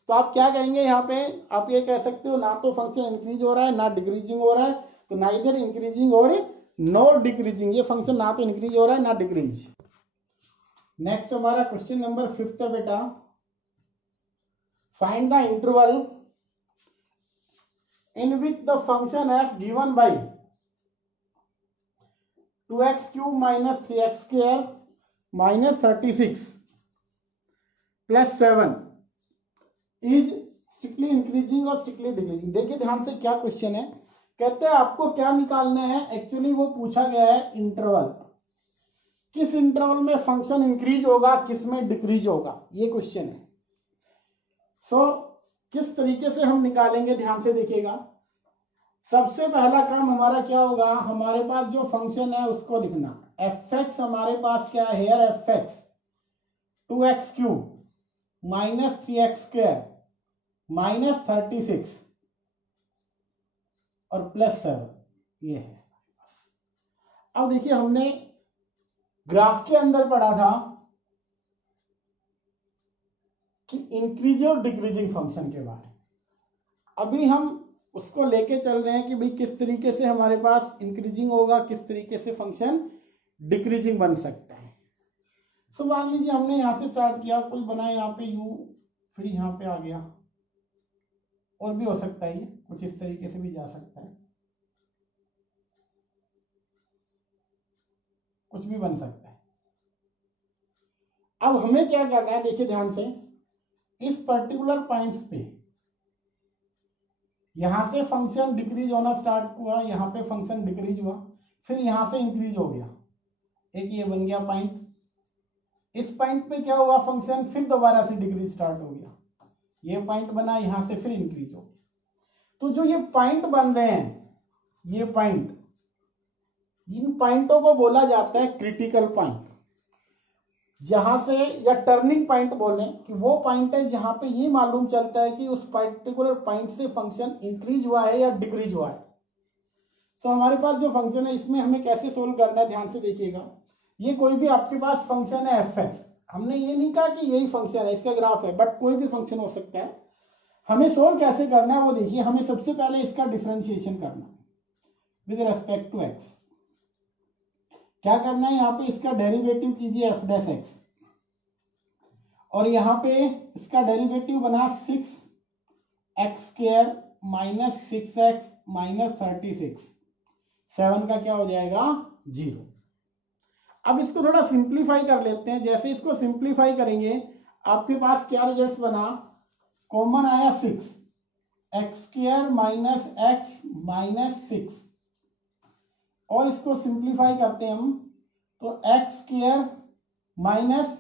तो आप क्या कहेंगे यहाँ पे, आप ये कह सकते हो ना तो फंक्शन इंक्रीज हो रहा है ना डिक्रीजिंग हो रहा है, तो नाइदर इंक्रीजिंग और नॉर डिक्रीजिंग, ये फंक्शन ना तो इंक्रीज हो रहा है ना डिक्रीज। नेक्स्ट हमारा क्वेश्चन नंबर 5 है बेटा, find the interval in which the function f given by 2x cube minus 3x square minus 36 plus 7 is strictly increasing और strictly decreasing। देखिए ध्यान से क्या क्वेश्चन है, कहते हैं आपको क्या निकालना है। एक्चुअली वो पूछा गया है इंटरवल, किस इंटरवल में फंक्शन इंक्रीज होगा, किस में डिक्रीज होगा, ये क्वेश्चन है। सो किस तरीके से हम निकालेंगे, ध्यान से देखिएगा। सबसे पहला काम हमारा क्या होगा, हमारे पास जो फंक्शन है उसको लिखना। fx हमारे पास क्या है, here fx 2x cube minus 3x square minus 36 और प्लस 7, ये है। अब देखिए हमने ग्राफ के अंदर पढ़ा था कि इंक्रीजिंग और डिक्रीजिंग फंक्शन के बारे में। अभी हम उसको लेके चल रहे हैं कि भाई किस तरीके से हमारे पास इंक्रीजिंग होगा, किस तरीके से फंक्शन डिक्रीजिंग बन सकता है। तो मान लीजिए हमने यहाँ से स्टार्ट किया, कोई बना यहाँ पे u, फिर यहाँ पे आ गया, और भी हो सकता है, ये कुछ इस तरीके से भी जा सकता है, कुछ भी बन सकता है। अब हमें क्या करना है, देखिए ध्यान से, इस पर्टिकुलर पॉइंट्स पे यहां से फंक्शन डिक्रीज होना स्टार्ट हुआ, यहां पे फंक्शन डिक्रीज हुआ, फिर यहां से इंक्रीज हो गया, एक ये बन गया पॉइंट। इस पॉइंट पे क्या हुआ, फंक्शन फिर दोबारा से डिक्रीज स्टार्ट हो गया, ये पॉइंट बना, यहां से फिर इंक्रीज हो गया। तो जो ये पॉइंट बन रहे हैं, ये पॉइंट, इन पॉइंटों को बोला जाता है क्रिटिकल पॉइंट। जहां से, या टर्निंग पॉइंट बोलें, कि वो पॉइंट है जहां पे ये मालूम चलता है कि उस पर्टिकुलर पॉइंट से फंक्शन इंक्रीज हुआ है या डिक्रीज हुआ है। तो हमारे पास जो फंक्शन है इसमें हमें कैसे सोल्व करना है, ध्यान से देखिएगा। ये कोई भी आपके पास फंक्शन है fx, हमने ये नहीं कहा कि यही फंक्शन है, इसका ग्राफ है, बट कोई भी फंक्शन हो सकता है। हमें सोल्व कैसे करना है वो देखिए। हमें सबसे पहले इसका डिफरेंशिएशन करना है विद रेस्पेक्ट टू x। क्या करना है, यहाँ पे इसका डेरिवेटिव कीजिए f डैश x, और यहाँ पे इसका डेरिवेटिव बना 6x square minus 6x minus 36, 7 का क्या हो जाएगा 0। अब इसको थोड़ा सिंप्लीफाई कर लेते हैं। जैसे इसको सिंप्लीफाई करेंगे, आपके पास क्या रिजल्ट बना, कॉमन आया 6x square minus x minus 6, और इसको सिंप्लीफाई करते हैं हम, तो x square minus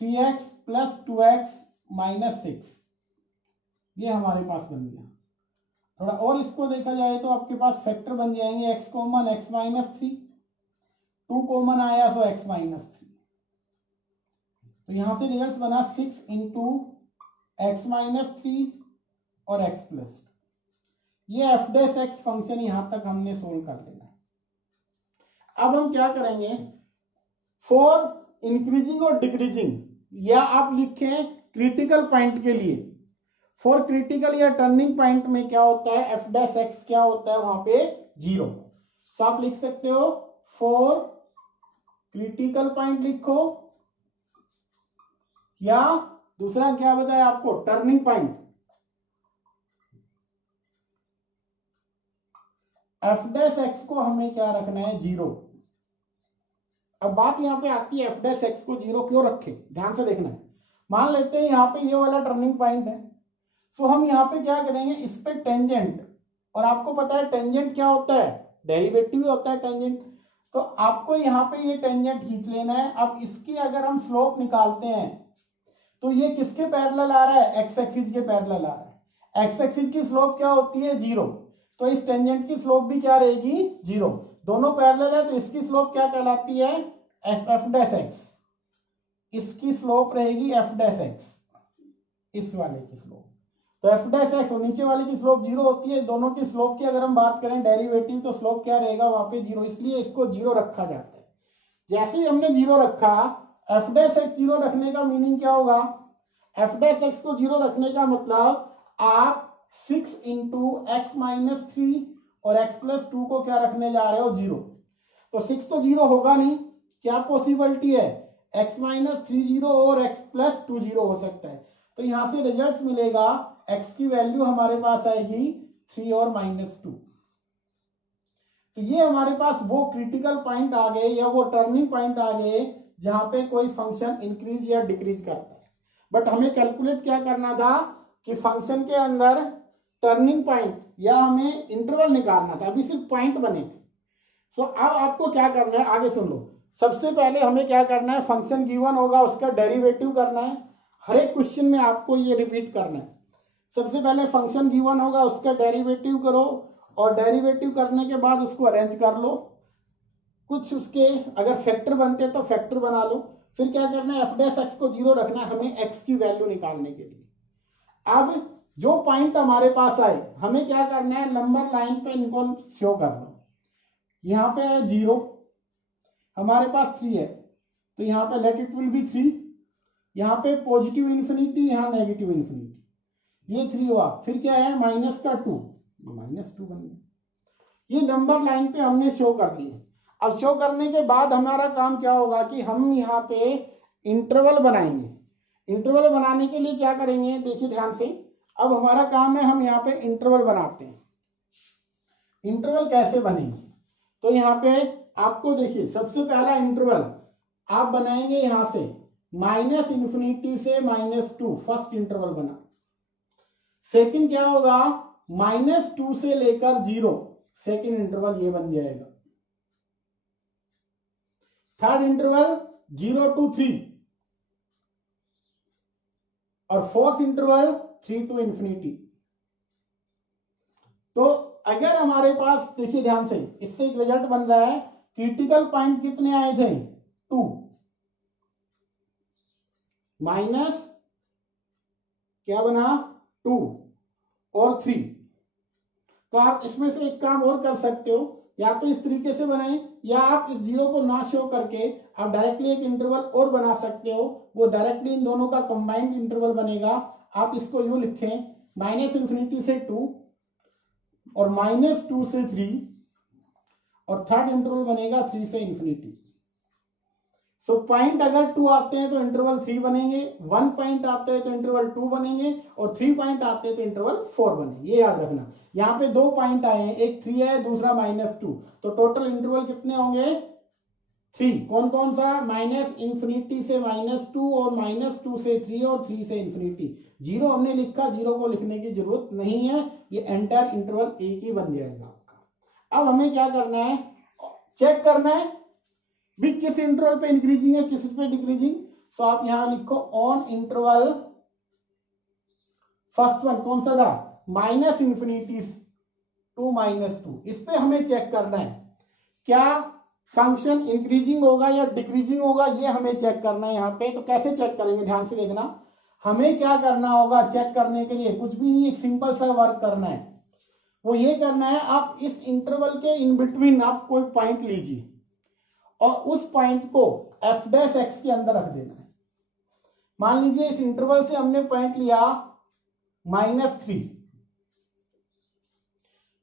3x plus 2x minus 6, ये हमारे पास बन गया। थोड़ा और इसको देखा जाए तो आपके पास फैक्टर बन जाएंगे, x common x minus 3, 2 common आया सो x माइनस 3, तो यहां से रिजल्ट बना 6 इंटू x माइनस 3 और x प्लस 2। ये f डैश x फंक्शन यहां तक हमने सोल्व कर लेना है। अब हम क्या करेंगे, फॉर इंक्रीजिंग और डिक्रीजिंग, या आप लिखें क्रिटिकल पॉइंट के लिए, फॉर क्रिटिकल या टर्निंग पॉइंट में क्या होता है, f डैश x क्या होता है वहां पे 0। तो आप लिख सकते हो फॉर क्रिटिकल पॉइंट लिखो, या दूसरा क्या बताया आपको, turning point, f dash x को हमें क्या रखना है 0। अब बात यहां पे आती है, f डैश x को 0 क्यों रखे, ध्यान से देखना है। मान लेते हैं यहां पे ये वाला टर्निंग पॉइंट है, तो हम यहां पे क्या करेंगे, इस पे टेंजेंट, और आपको पता है टेंजेंट क्या होता है, डेरिवेटिव होता है टेंजेंट, तो आपको यहां पे ये टेंजेंट खींच लेना है। अब इसकी अगर हम स्लोप निकालते हैं तो ये किसके पैरेलल आ रहा है, एक्स एक्सिस के पैरेलल आ रहा है। एक्स एक्सिस की स्लोप क्या होती है, 0, तो इस टेंजेंट की स्लोप भी क्या रहेगी, 0। दोनों पैरेलल है तो इसकी स्लोप क्या कहलाती है, एफ डैश एक्स। इसकी स्लोप रहेगी एफ डैश एक्स, इस वाले की स्लोप। तो एफ डैश एक्स और नीचे वाले की स्लोप 0 होती है। दोनों की स्लोप की अगर हम बात करें डेरिवेटिव, तो स्लोप क्या रहेगा वहां पे 0, इसलिए इसको 0 रखा जाता है। जैसे ही हमने 0 रखा, एफ डैश एक्स 0 रखने का मीनिंग क्या होगा, एफ डैश एक्स को 0 रखने का मतलब आप 6 इंटू एक्स माइनस 3 और एक्स प्लस 2 को क्या रखने जा रहे हो, 0। तो 6 तो 0 होगा नहीं, क्या पॉसिबिलिटी है, एक्स माइनस 3 0 और एक्स प्लस 2 0 हो सकता है। तो यहां से रिजल्ट मिलेगा, एक्स की वैल्यू हमारे पास आएगी 3 और -2। तो ये हमारे पास वो क्रिटिकल पॉइंट आ गए या वो टर्निंग पॉइंट आ गए जहां पे कोई फंक्शन इंक्रीज या डिक्रीज करता है। बट हमें कैलकुलेट क्या करना था कि फंक्शन के अंदर टर्निंग पॉइंट या हमें इंटरवल निकालना था, अभी सिर्फ पॉइंट बने थे। तो अब आपको क्या करना है, आगे सुन लो। सबसे पहले हमें क्या करना है, फंक्शन गिवन होगा उसका डेरिवेटिव करना है। हर एक क्वेश्चन में आपको ये रिपीट करना है। सबसे पहले फंक्शन गिवन होगा उसका डेरिवेटिव करो, और डेरिवेटिव करने के बाद उसको अरेंज कर लो। कुछ उसके अगर फैक्टर बनते हैं तो फैक्टर बना लो। फिर क्या करना है, एफ डैश एक्स को 0 रखना है हमें एक्स की वैल्यू निकालने के लिए। अब जो पॉइंट हमारे पास आए, हमें क्या करना है, नंबर लाइन पे इनको शो कर लो। यहाँ पे है 0, हमारे पास 3 है, तो यहाँ पे लेट इट विल बी 3। यहाँ पे पॉजिटिव इन्फिनिटी, यहाँ नेगेटिव इन्फिनिटी, ये 3 हुआ। फिर क्या है, माइनस का 2, -2 बन गया। ये नंबर लाइन पे हमने शो कर लिए। अब शो करने के बाद हमारा काम क्या होगा कि हम यहाँ पे इंटरवल बनाएंगे। इंटरवल बनाने के लिए क्या करेंगे, देखिए ध्यान से। अब हमारा काम है, हम यहाँ पे इंटरवल बनाते हैं। इंटरवल कैसे बनेंगे, तो यहाँ पे आपको देखिए, सबसे पहला इंटरवल आप बनाएंगे यहां से -∞ से -2, फर्स्ट इंटरवल बना। सेकंड क्या होगा, -2 से लेकर 0, सेकंड इंटरवल ये बन जाएगा। थर्ड इंटरवल 0 to 3, और फोर्थ इंटरवल 3 to ∞। तो अगर हमारे पास, देखिए ध्यान से, इससे एक रिजल्ट बन रहा है, क्रिटिकल पॉइंट कितने आए थे, 2, माइनस क्या बना, 2 और 3। तो आप इसमें से एक काम और कर सकते हो, या तो इस तरीके से बनाएं, या आप इस 0 को ना शो करके आप डायरेक्टली एक इंटरवल और बना सकते हो। वो डायरेक्टली इन दोनों का कंबाइंड इंटरवल बनेगा। आप इसको यूं लिखें, -∞ से 2 और -2 से 3, और थर्ड इंटरवल बनेगा 3 से ∞। सो पॉइंट अगर 2 आते हैं तो इंटरवल 3 बनेंगे, 1 पॉइंट आते हैं तो इंटरवल 2 बनेंगे, और 3 पॉइंट आते हैं तो इंटरवल 4 बनेंगे। ये याद रखना। यहाँ पे 2 पॉइंट आए हैं, एक 3 है, दूसरा -2, तो टोटल इंटरवल कितने होंगे, 3। कौन कौन सा, -∞ से -2 और -2 से 3 और 3 से ∞। 0 हमने लिखा, 0 को लिखने की जरूरत नहीं है, ये एंटायर इंटरवल एक ही बन जाएगा आपका। अब हमें क्या करना है, चेक करना है भी किस इंटरवल पे इंक्रीजिंग है, किस पे डिक्रीजिंग। तो आप यहां लिखो ऑन इंटरवल, फर्स्ट वन कौन सा था, -∞ to -2। इस पे हमें चेक करना है क्या फंक्शन इंक्रीजिंग होगा या डिक्रीजिंग होगा, ये हमें चेक करना है यहाँ पे। तो कैसे चेक करेंगे, ध्यान से देखना। हमें क्या करना होगा चेक करने के लिए, कुछ भी नहीं, एक सिंपल सा वर्क करना है। वो ये करना है, आप इस इंटरवल के इन बिटवीन आप कोई पॉइंट लीजिए और उस पॉइंट को एफ डैश एक्स के अंदर रख देना है। मान लीजिए इस इंटरवल से हमने पॉइंट लिया -3,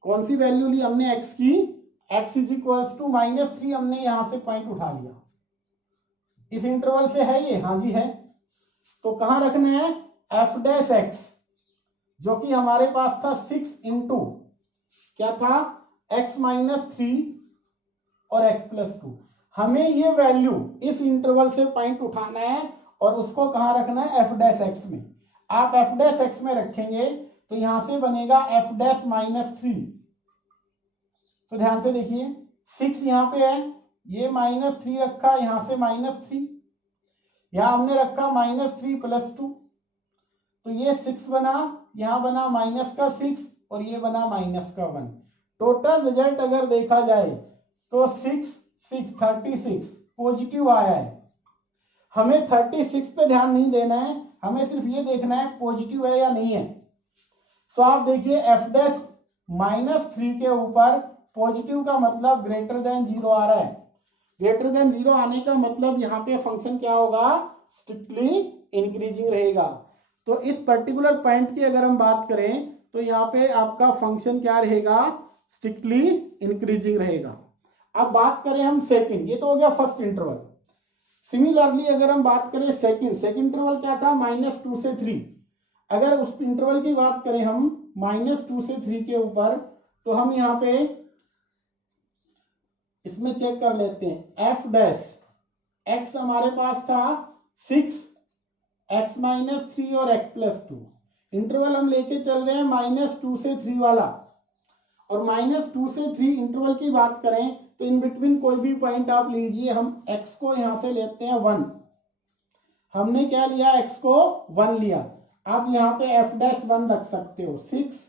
कौन सी वैल्यू ली हमने एक्स की, x = -3 हमने यहां से पॉइंट उठा लिया। इस इंटरवल से है ये, हाँ जी है। तो कहां रखना है, एफ डैश एक्स, जो कि हमारे पास था 6 इंटू क्या था, x-3 और x+2। हमें ये वैल्यू इस इंटरवल से पॉइंट उठाना है और उसको कहां रखना है, एफ डैश एक्स में। आप एफ डैश एक्स में रखेंगे तो यहां से बनेगा एफ डैश -3। तो ध्यान से देखिए, 6 यहां पे है, ये -3 रखा, यहां से -3, यहां हमने रखा -3 + 2, तो ये 6 बना, यहां बना -6 और ये बना -1। टोटल रिजल्ट अगर देखा जाए तो 6 6 36 पॉजिटिव आया है। हमें 36 पे ध्यान नहीं देना है, हमें सिर्फ ये देखना है पॉजिटिव है या नहीं है। तो आप देखिए f' -3 के ऊपर पॉजिटिव का मतलब >0 आ रहा है। >0 आने का मतलब यहाँ पे फंक्शन क्या होगा, स्ट्रिक्टली इंक्रीजिंग रहेगा। तो इस पर्टिकुलर पॉइंट की अगर हम बात करें तो यहाँ पे आपका फंक्शन क्या रहेगा, स्ट्रिक्टली इंक्रीजिंग रहेगा। अब बात करें हम सेकंड, ये तो हो गया फर्स्ट इंटरवल। सिमिलरली अगर हम बात करें सेकंड इंटरवल क्या था, -2 से 3। अगर उस इंटरवल की बात करें हम -2 से 3 के ऊपर, तो हम यहाँ पे इसमें चेक कर लेते हैं। f' हमारे पास था 6, x -3 और x + 2। इंटरवल हम लेके चल रहे हैं -2 से 3 वाला, और -2 से 3 इंटरवल की बात करें तो इन बिटवीन कोई भी पॉइंट आप लीजिए। हम x को यहां से लेते हैं 1, हमने क्या लिया, x को 1 लिया। आप यहाँ पे f' 1 रख सकते हो। 6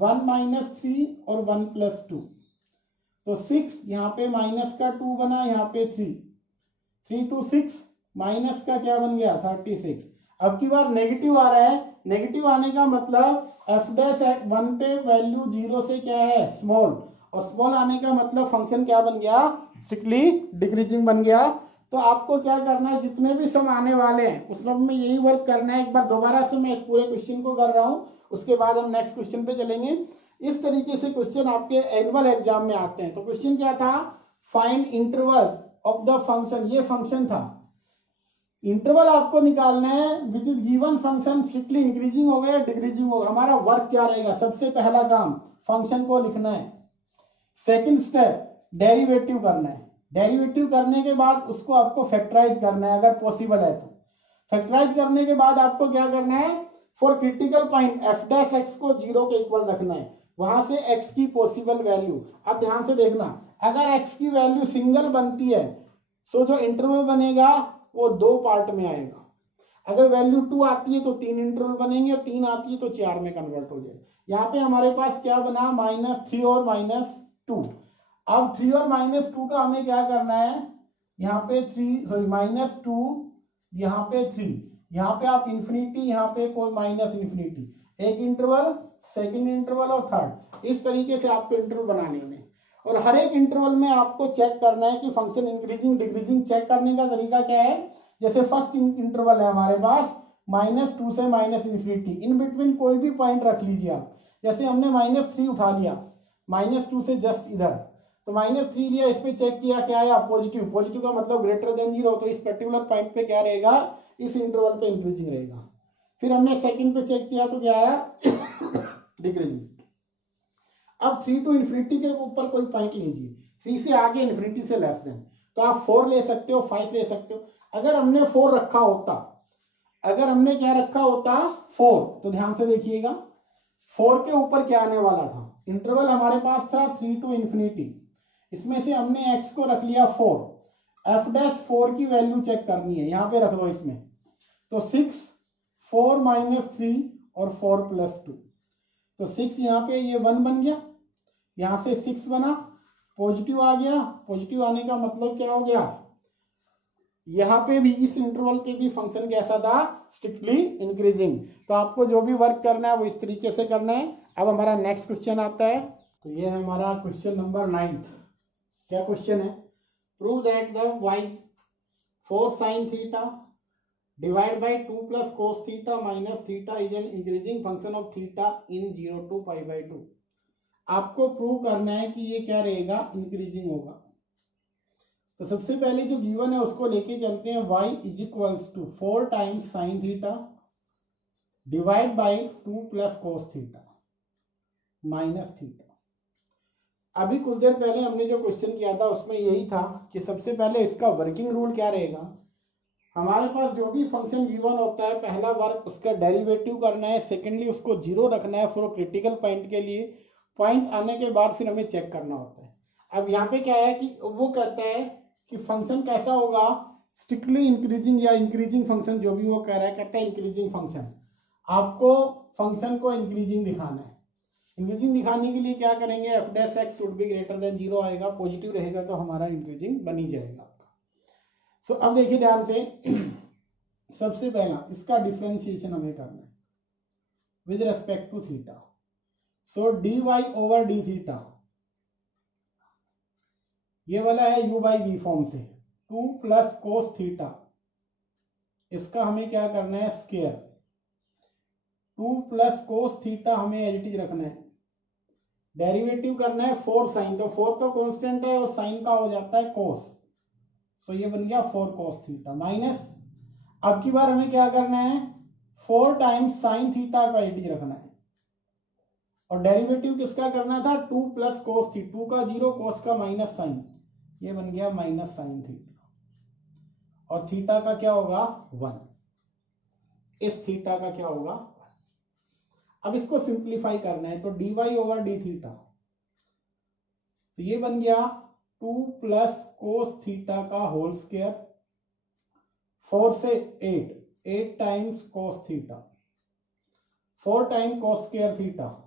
1 -3 और 1 + 2, तो 6 यहाँ पे -2 बना, यहाँ पे 3 3 2 6 माइनस का क्या बन गया, 36। अब की बार नेगेटिव आ रहा है, नेगेटिव आने का मतलब f'1 पे वैल्यू 0 से क्या है, स्मॉल, और स्मॉल आने का मतलब फंक्शन क्या बन गया, स्ट्रिक्टली डिक्रीजिंग बन गया। तो आपको क्या करना है, जितने भी सम आने वाले हैं उस सब में यही वर्क करना है। एक बार दोबारा से मैं इस पूरे क्वेश्चन को कर रहा हूं, उसके बाद हम नेक्स्ट क्वेश्चन पे चलेंगे। इस तरीके से क्वेश्चन आपके एनुअल एग्जाम में आते हैं। तो क्वेश्चन क्या था, find interval of the function, ये फंक्शन था। इंटरवल आपको निकालना है which is given function strictly increasing होगा या डिक्रीजिंग होगा। हमारा वर्क क्या रहेगा, सबसे पहला काम फंक्शन को लिखना है। सेकंड स्टेप डेरिवेटिव करना है। डेरिवेटिव करने के बाद उसको आपको फैक्टराइज करना है अगर पॉसिबल है तो। फैक्टराइज करने के बाद आपको क्या करना है, फॉर क्रिटिकल पॉइंट f' को 0 के इक्वल रखना है, वहां से x की पॉसिबल वैल्यू। अब ध्यान से देखना, अगर x की वैल्यू सिंगल बनती है तो जो इंटरवल बनेगा वो 2 पार्ट में आएगा। अगर वैल्यू 2 आती है तो 3 इंटरवल बनेंगे, और 3 आती है तो 4 में कन्वर्ट हो जाएगा। यहाँ पे हमारे पास क्या बना, -3 और -2। अब 3 और -2 का हमें क्या करना है, यहाँ पे -2, यहाँ पे 3, यहाँ पे आप इंफिनिटी, यहाँ पे कोई -इंफिनिटी, एक इंटरवल, सेकंड इंटरवल और थर्ड। इस तरीके से आपको इंटरवल बनाने हैं। और हर एक इंटरवल में आपको चेक करना है कि फंक्शन इंक्रीजिंग डिक्रीजिंग। चेक करने का तरीका क्या है, जैसे फर्स्ट इंटरवल है हमारे पास -2 से -इंफिनिटी, इन बिटवीन कोई भी पॉइंट रख लीजिए आप। जैसे हमने -3 उठा लिया, -2 से जस्ट इधर, तो -3 लिया, इस पे चेक किया क्या आया, पॉजिटिव। पॉजिटिव का मतलब >0, तो इस पर्टिकुलर पॉइंट पे क्या रहेगा, इस इंटरवल पे इंक्रीजिंग रहेगा। फिर हमने सेकंड पे चेक किया तो क्या आया, डिक्रीजिंग। अब 3 to इंफिनिटी के ऊपर कोई पॉइंट लीजिए, 3 से आगे इंफिनिटी से लेस देन, तो आप 4 ले सकते हो, 5 ले सकते हो। अगर हमने 4 रखा होता, अगर हमने क्या रखा होता 4, तो ध्यान से देखिएगा 4 के ऊपर क्या आने वाला था, इंटरवल हमारे पास था 3 to इंफिनिटी, इसमें से हमने x को रख लिया 4, f' 4 की वैल्यू चेक करनी है, यहां पे रख दो इसमें, तो 6 4 -3 और 4 + 2, तो 6 यहाँ पे ये 1 बन गया, यहां से 6 बना, पॉजिटिव आ गया। पॉजिटिव आने का मतलब क्या हो गया, यहाँ पे भी इस इंटरवल पे भी फंक्शन कैसा था, स्ट्रिक्टली इंक्रीजिंग। तो आपको जो भी वर्क करना है वो इस तरीके से करना है। अब हमारा नेक्स्ट क्वेश्चन आता है, तो ये है हमारा क्वेश्चन नंबर 9। क्या क्वेश्चन है, prove that the wise 4 sin theta divide by 2 + cos theta minus theta is an increasing function of theta in 0 to π/2। आपको प्रूव करना है कि ये क्या रहेगा, इंक्रीजिंग होगा। तो सबसे पहले जो गिवन है उसको लेके चलते हैं, y = 4 times sin theta divide by 2 + cos theta minus theta. अभी कुछ देर पहले हमने जो क्वेश्चन किया था उसमें यही था कि सबसे पहले इसका वर्किंग रूल क्या रहेगा। हमारे पास जो भी फंक्शन गिवन होता है, पहला वर्क उसका डेरिवेटिव करना है, सेकेंडली उसको 0 रखना है फॉर क्रिटिकल पॉइंट के लिए, पॉइंट आने के बाद फिर हमें चेक करना होता है। अब यहाँ पे क्या है कि वो कहता है कि फंक्शन कैसा होगा, स्ट्रिक्टली इंक्रीजिंग या इंक्रीजिंग फंक्शन जो भी वो कह रहा है, कहता है इंक्रीजिंग फंक्शन। आपको फंक्शन को इंक्रीजिंग दिखाना है। इंक्रीजिंग दिखाने के लिए क्या करेंगे, F dash x should be greater than 0 आएगा, पॉजिटिव रहेगा तो हमारा इंक्रीजिंग बन ही जाएगा आपका। सो अब देखिए ध्यान से, सबसे पहला इसका डिफरेंशिएशन हमें करना है with respect to theta. So d y over d theta, ये वाला है u बाई वी फॉर्म से, 2 प्लस कोस थीटा, इसका हमें क्या करना है स्क्वायर, 2 प्लस कोस थीटा हमें एज इट इज रखना है, डेरिवेटिव करना है 4 साइन, तो 4 तो कांस्टेंट है और साइन का हो जाता है कोस, तो ये बन गया 4 कोस थीटा माइनस, अब की बार हमें क्या करना है 4 टाइम्स साइन थीटा का एज इट इज रखना है, और डेरिवेटिव किसका करना था 2 प्लस कोस थी, 2 का 0 कोस का माइनस साइन, ये बन गया माइनस साइन थीटा, और थीटा का क्या होगा 1, इस थीटा का क्या होगा 1। अब इसको सिंप्लीफाई करना है, तो d y over d theta, तो ये बन गया 2 प्लस कोस थीटा का होल स्क्वायर, 4 से 8 times cos theta, 4 time cos square theta,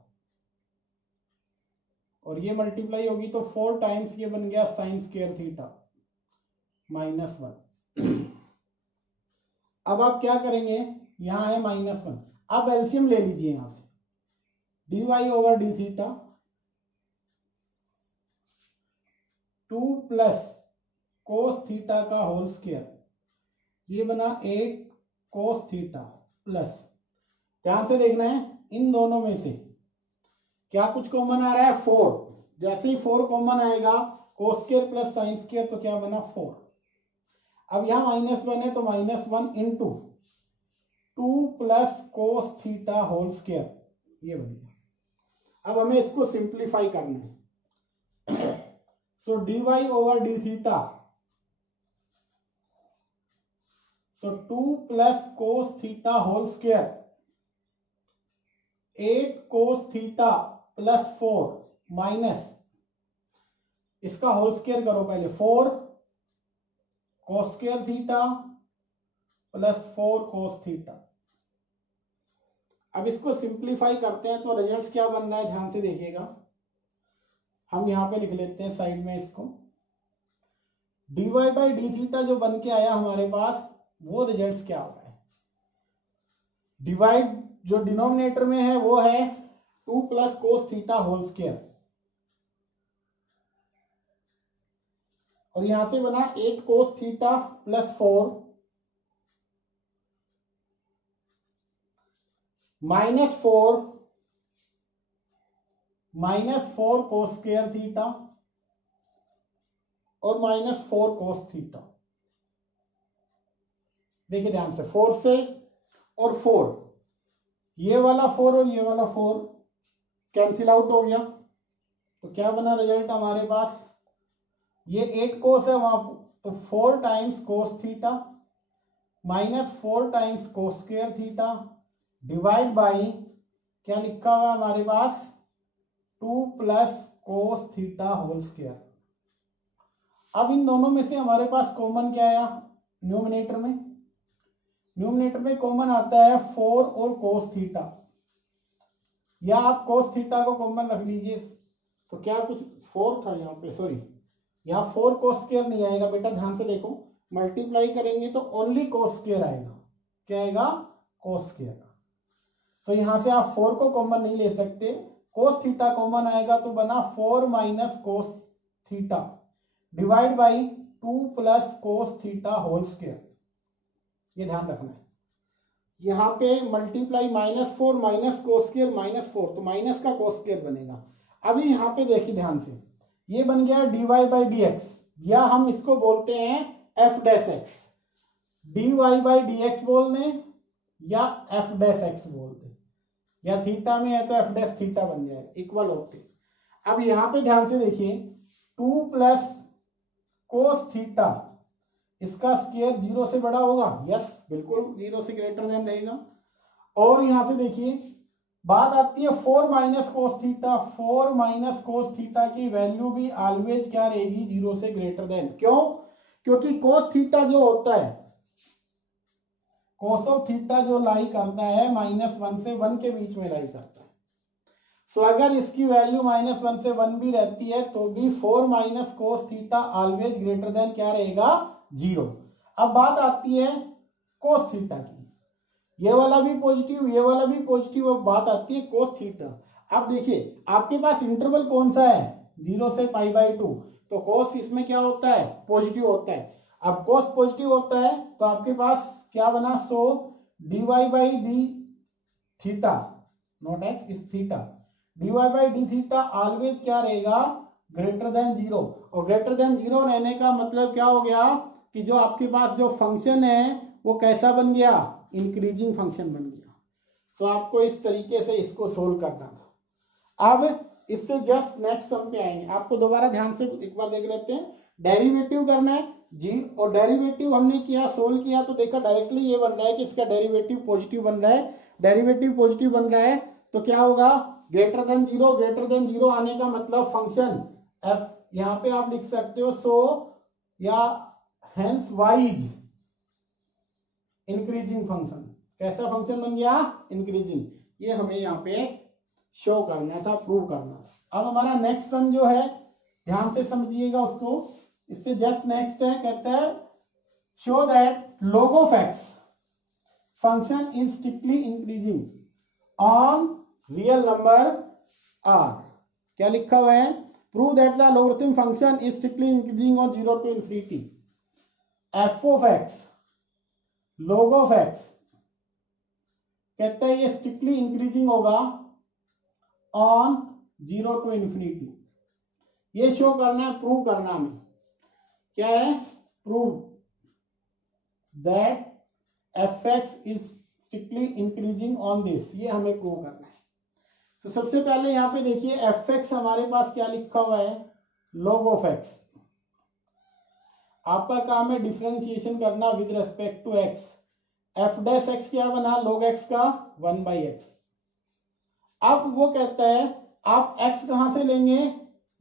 और ये मल्टीप्लाई होगी तो 4 टाइम्स ये बन गया साइन स्क्वायर थीटा माइनस 1। अब आप क्या करेंगे, यहां है माइनस 1, अब एलसीएम ले लीजिए यहां से, d y over d theta 2 plus cos theta का होल स्क्वायर, ये बना 8 कोस थीटा प्लस, ध्यान से देखना है इन दोनों में से क्या कुछ कॉमन आ रहा है 4, जैसे ही 4 कॉमन आएगा cos square plus sine square, तो क्या बना 4। अब यहां -1 है तो -1 into 2 plus cos theta whole square, ये बन गया। अब हमें इसको सिंप्लीफाई करना है, so d y over d theta, so 2 plus cos theta whole square, 8 cos theta plus 4 minus, इसका होल स्क्वायर करो पहले, 4 cos square theta plus 4 cos theta. अब इसको सिंप्लीफाई करते हैं तो रिजल्ट क्या बन रहा है, ध्यान से देखिएगा, हम यहां पे लिख लेते हैं साइड में इसको, dy बाई डी थीटा जो बन के आया हमारे पास, वो रिजल्ट क्या हो रहा है, डिवाइड जो डिनोमिनेटर में है वो है 2 plus cos theta whole square, और यहां से बना 8 cos theta plus 4 minus 4 cos square theta और -4 कोस थीटा। देखिए ध्यान से, 4 से और 4, ये वाला 4 और ये वाला 4 कैंसिल आउट हो गया, तो क्या बना रिजल्ट हमारे पास, ये 8 कोस है वहां, तो 4 times cos theta -4 times cos square theta divide by क्या लिखा हुआ हमारे पास 2 plus cos theta whole square. अब इन दोनों में से हमारे पास कॉमन क्या आया, न्यूमिनेटर में कॉमन आता है 4 और कोस थीटा, या आप कोस थीटा को कॉमन रख लीजिए, तो क्या कुछ 4 था यहाँ पे, सॉरी यहाँ 4 कोस स्क्वायर नहीं आएगा बेटा, ध्यान से देखो, मल्टीप्लाई करेंगे तो ओनली कोस स्क्वायर आएगा, क्या आएगा कोस स्क्वायर। तो यहां से आप 4 को कॉमन नहीं ले सकते, कोस थीटा कॉमन आएगा तो बना 4 minus cos theta divide by 2 plus cos theta whole square, ये ध्यान रखना है। यहाँ पे मल्टीप्लाई -4 माइनस कोस स्क्वायर -4, तो माइनस का कोस स्क्वायर बनेगा। अभी यहाँ पे देखिए ध्यान से, ये बन गया dy बाई डी एक्स, या हम इसको बोलते हैं F dash x, dy by D x बोल दें या एफ डैश एक्स बोल दें, या थीटा में है तो एफ डैश थीटा बन जाए, इक्वल होते। अब यहाँ पे ध्यान से देखिए 2 प्लस कोस थीटा, इसका स्क्वायर 0 से बड़ा होगा, यस बिल्कुल 0 से ग्रेटर देन रहेगा। और यहां से देखिए बात आती है 4 minus cos theta, 4 minus cos theta की वैल्यू भी ऑलवेज क्या रहेगी 0 से ग्रेटर देन, क्यों, क्योंकि कोस थीटा जो होता है, कोस ऑफ थीटा जो लाई करता है -1 से 1 के बीच में लाई करता है। सो अगर इसकी वैल्यू -1 से 1 भी रहती है तो भी 4 minus cos theta always greater than क्या रहेगा, 0। अब बात आती है कोस थीटा की, ये वाला भी पॉजिटिव, ये वाला भी पॉजिटिव। अब बात आती है कोस थीटा। अब देखिए आपके पास इंटरवल कौन सा है, 0 से π/2, तो कोस इसमें क्या होता है, पॉजिटिव होता है। अब कोस पॉजिटिव होता है तो आपके पास क्या बना, सो dy/d theta naught x is theta, dy/d theta always क्या रहेगा, ग्रेटर देन 0। और ग्रेटर देन 0 रहने का मतलब क्या हो गया कि जो आपके पास जो फंक्शन है वो कैसा बन गया, इंक्रीजिंग फंक्शन बन गया। तो आपको इस तरीके से इसको सोल्व करना था। अब इससे जस्ट नेक्स्ट सम पे आएंगे। आपको दोबारा ध्यान से एक बार देख लेते हैं। डेरिवेटिव करना है जी, और डेरिवेटिव हमने किया, सोल्व किया तो देखा डायरेक्टली ये बन रहा है कि इसका डेरिवेटिव पॉजिटिव बन रहा है। डेरिवेटिव पॉजिटिव बन रहा है तो क्या होगा, ग्रेटर देन 0। ग्रेटर देन 0 आने का मतलब फंक्शन f, यहाँ पे आप लिख सकते हो सो या हेंस वाइज इंक्रीजिंग फंक्शन। कैसा फंक्शन बन गया, इंक्रीजिंग। ये हमें यहाँ पे शो करना था, प्रूव करना था। अब हमारा नेक्स्ट सम जो है, ध्यान से समझिएगा उसको, इससे जस्ट नेक्स्ट है, कहता है show that log of x function is strictly increasing on real number r। क्या लिखा हुआ है, prove that the logarithm function is strictly increasing on 0 to infinity f of x log of x, कहता है ये स्ट्रिक्टली इंक्रीजिंग होगा ऑन 0 to infinity। ये शो करना है, प्रूव करना हमें। क्या है, prove that fx is strictly increasing on this, ये हमें प्रूव करना है। तो सबसे पहले यहाँ पे देखिए fx हमारे पास क्या लिखा हुआ है, log of x। आपका काम है डिफरेंशिएशन करना with respect to x। f dash x क्या बना, log x का 1/x। अब वो कहता है आप x कहां से लेंगे,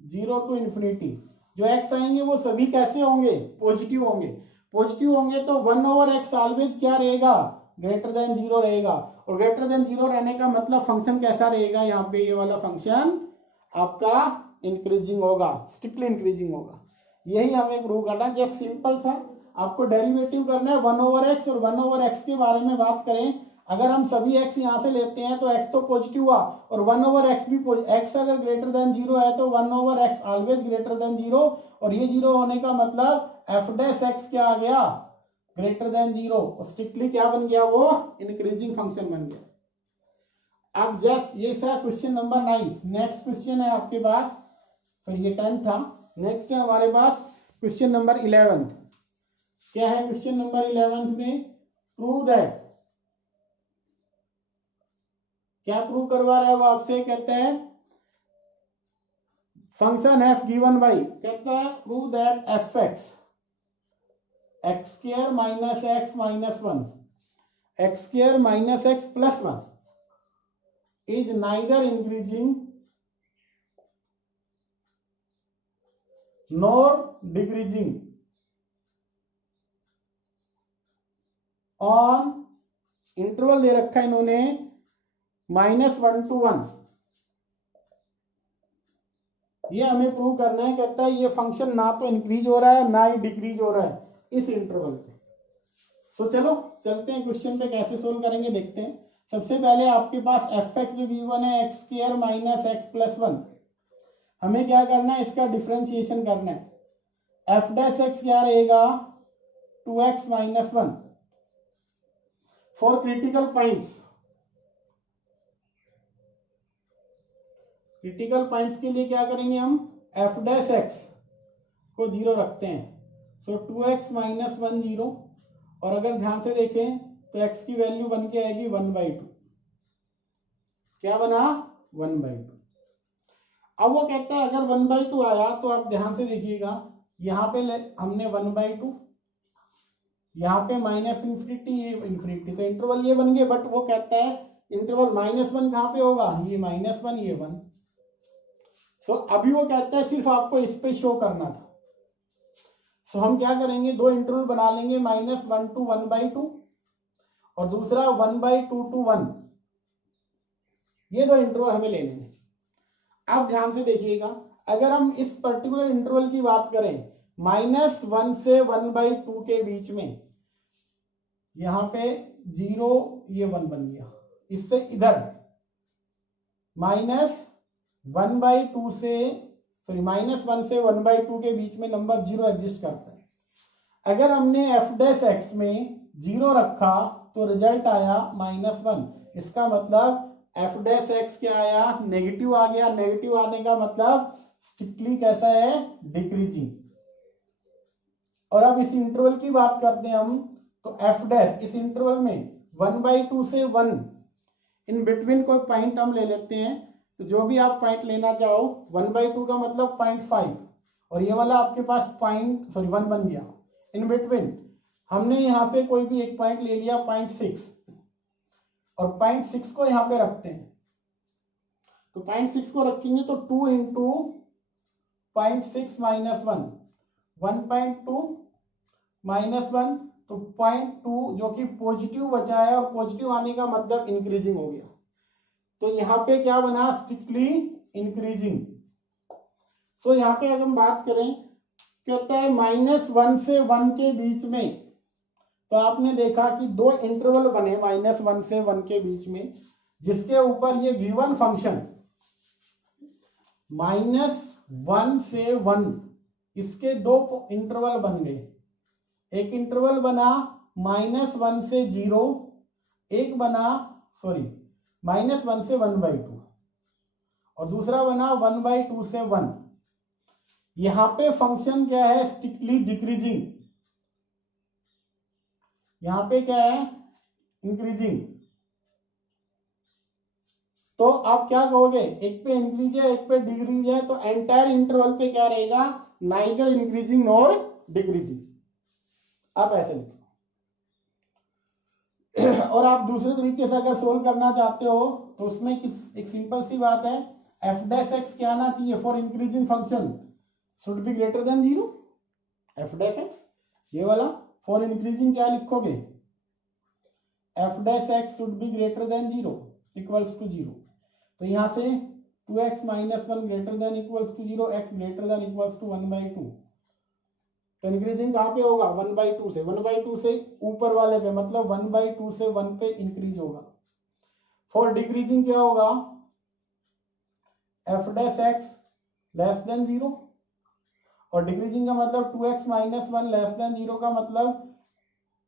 0 to infinity। जो x आएंगे वो सभी कैसे होंगे, पॉजिटिव होंगे। पॉजिटिव होंगे तो 1/x ऑलवेज क्या रहेगा, ग्रेटर देन 0 रहेगा। और ग्रेटर देन 0 रहने का मतलब फंक्शन कैसा रहेगा, यहाँ पे ये वाला फंक्शन आपका इंक्रीजिंग होगा, स्ट्रिक्टली इंक्रीजिंग होगा। यही हमें प्रूव करना है। जस्ट सिंपल सा आपको डेरिवेटिव करना है 1/x। और 1/x के बारे में बात करें, अगर हम सभी x यहां से लेते हैं तो x तो पॉजिटिव हुआ और 1/x भी x अगर ग्रेटर देन 0 है तो 1/x ऑलवेज ग्रेटर देन 0। और ये 0 होने का मतलब f डैश x क्या आ गया, ग्रेटर देन 0। स्ट्रिक्टली क्या बन गया, वो इंक्रीजिंग फंक्शन बन गया। अब जस्ट ये था क्वेश्चन नंबर 9। नेक्स्ट क्वेश्चन है आपके पास, फिर ये 10 था। नेक्स्ट है हमारे पास क्वेश्चन नंबर 11। क्या है क्वेश्चन नंबर 11 में, प्रूव दैट, क्या प्रूव करवा रहा है वो आपसे, कहते हैं फंक्शन f गिवन बाई, कहता है prove that fx x square minus x minus 1 x square minus x plus 1 is neither increasing nor decreasing on, interval दे रखा है इन्होंने -1 to 1। ये हमें प्रूव करना है। कहता है ये फंक्शन ना तो इंक्रीज हो रहा है ना ही डिक्रीज हो रहा है इस इंटरवल पे। तो चलो चलते हैं क्वेश्चन पे, कैसे सोल्व करेंगे देखते हैं। सबसे पहले आपके पास fx जो गिवन है x square minus x plus 1, हमें क्या करना है, इसका डिफरेंशिएशन करना है। f डैश x क्या रहेगा, 2x minus 1 for critical points. Critical points के लिए क्या करेंगे हम, f डैश x को 0 रखते हैं। सो 2x माइनस 1 0। और अगर ध्यान से देखें तो x की वैल्यू बन के आएगी 1/2। क्या बना, 1/2। अब वो कहता है अगर 1/2 आया तो आप ध्यान से देखिएगा, यहाँ पे हमने 1/2, यहाँ पे माइनस इंफिनिटी, ये इंफिनिटी, तो इंटरवल ये बन गए। बट वो कहता है इंटरवल -1 कहाँ पे होगा, ये -1 ये 1। तो अभी वो कहता है सिर्फ आपको इस पे शो करना था। सो हम क्या करेंगे, दो इंटरवल बना लेंगे, -1 to 1/2 और दूसरा 1/2 to 1। ये दो इंटरवल हमें लेने हैं। आप ध्यान से देखिएगा, अगर हम इस पर्टिकुलर इंटरवल की बात करें -1 से 1/2 के बीच में, यहां पे 0 ये 1 बन गया, इससे इधर -1/2 से -1 से 1/2 के बीच में नंबर 0 एग्जिस्ट करता है। अगर हमने f' में 0 रखा तो रिजल्ट आया -1। इसका मतलब f' क्या आया, नेगेटिव आ गया। नेगेटिव आने का मतलब स्ट्रिक्टली कैसा है, डिक्रीजिंग। और अब इस इंटरवल की बात करते हैं हम, तो f' इस इंटरवल में 1/2 से 1 इन बिटवीन कोई पॉइंट हम ले लेते हैं। तो जो भी आप पॉइंट लेना चाहो, 1/2 का मतलब 0.5 और ये वाला आपके पास 1 बन गया। इन बिटवीन हमने यहाँ पे कोई भी एक पॉइंट ले लिया 0.6 और 0.6 को यहाँ पे रखते हैं। तो 0.6 को रखेंगे तो 2 इंटू 0.6 -1 1.2 -1, तो 0.2 जो कि पॉजिटिव बचा है और पॉजिटिव आने का मतलब इंक्रीजिंग हो गया। तो यहाँ पे क्या बना, स्ट्रिक्टली इंक्रीजिंग। सो यहाँ पे अगर हम बात करें, कहता है -1 से 1 के बीच में, तो आपने देखा कि दो इंटरवल बने -1 से 1 के बीच में, जिसके ऊपर ये गिवन फंक्शन -1 से 1 इसके दो इंटरवल बन गए। एक इंटरवल बना -1 से 0, एक बना -1 से 1/2 और दूसरा बना 1/2 से 1। यहां पे फंक्शन क्या है, स्ट्रिक्टली डिक्रीजिंग। यहां पे क्या है, इंक्रीजिंग। तो आप क्या कहोगे, एक पे इंक्रीज है एक पे डिक्रीज है, तो एंटायर इंटरवल पे क्या रहेगा, नाइदर इंक्रीजिंग नॉर डिक्रीजिंग। आप ऐसे लिखो। और आप दूसरे तरीके से अगर सोल्व करना चाहते हो तो उसमें एक सिंपल सी बात है, f' क्या आना चाहिए for increasing function, should be greater than 0। f' ये वाला फॉर इंक्रीजिंग क्या लिखोगे, f' should be greater than 0 equals to 0। तो यहां से 2x - 1 greater than equals to 0, x greater than equals to 1/2। तो इंक्रीजिंग कहां पे होगा, 1/2 से। 1/2 से ऊपर वाले पे, मतलब 1/2 से 1 पे इंक्रीज होगा। फॉर डिक्रीजिंग क्या होगा, f' लेस देन 0 और डिक्रीजिंग का मतलब 2x - 1 लेस देन 0 का मतलब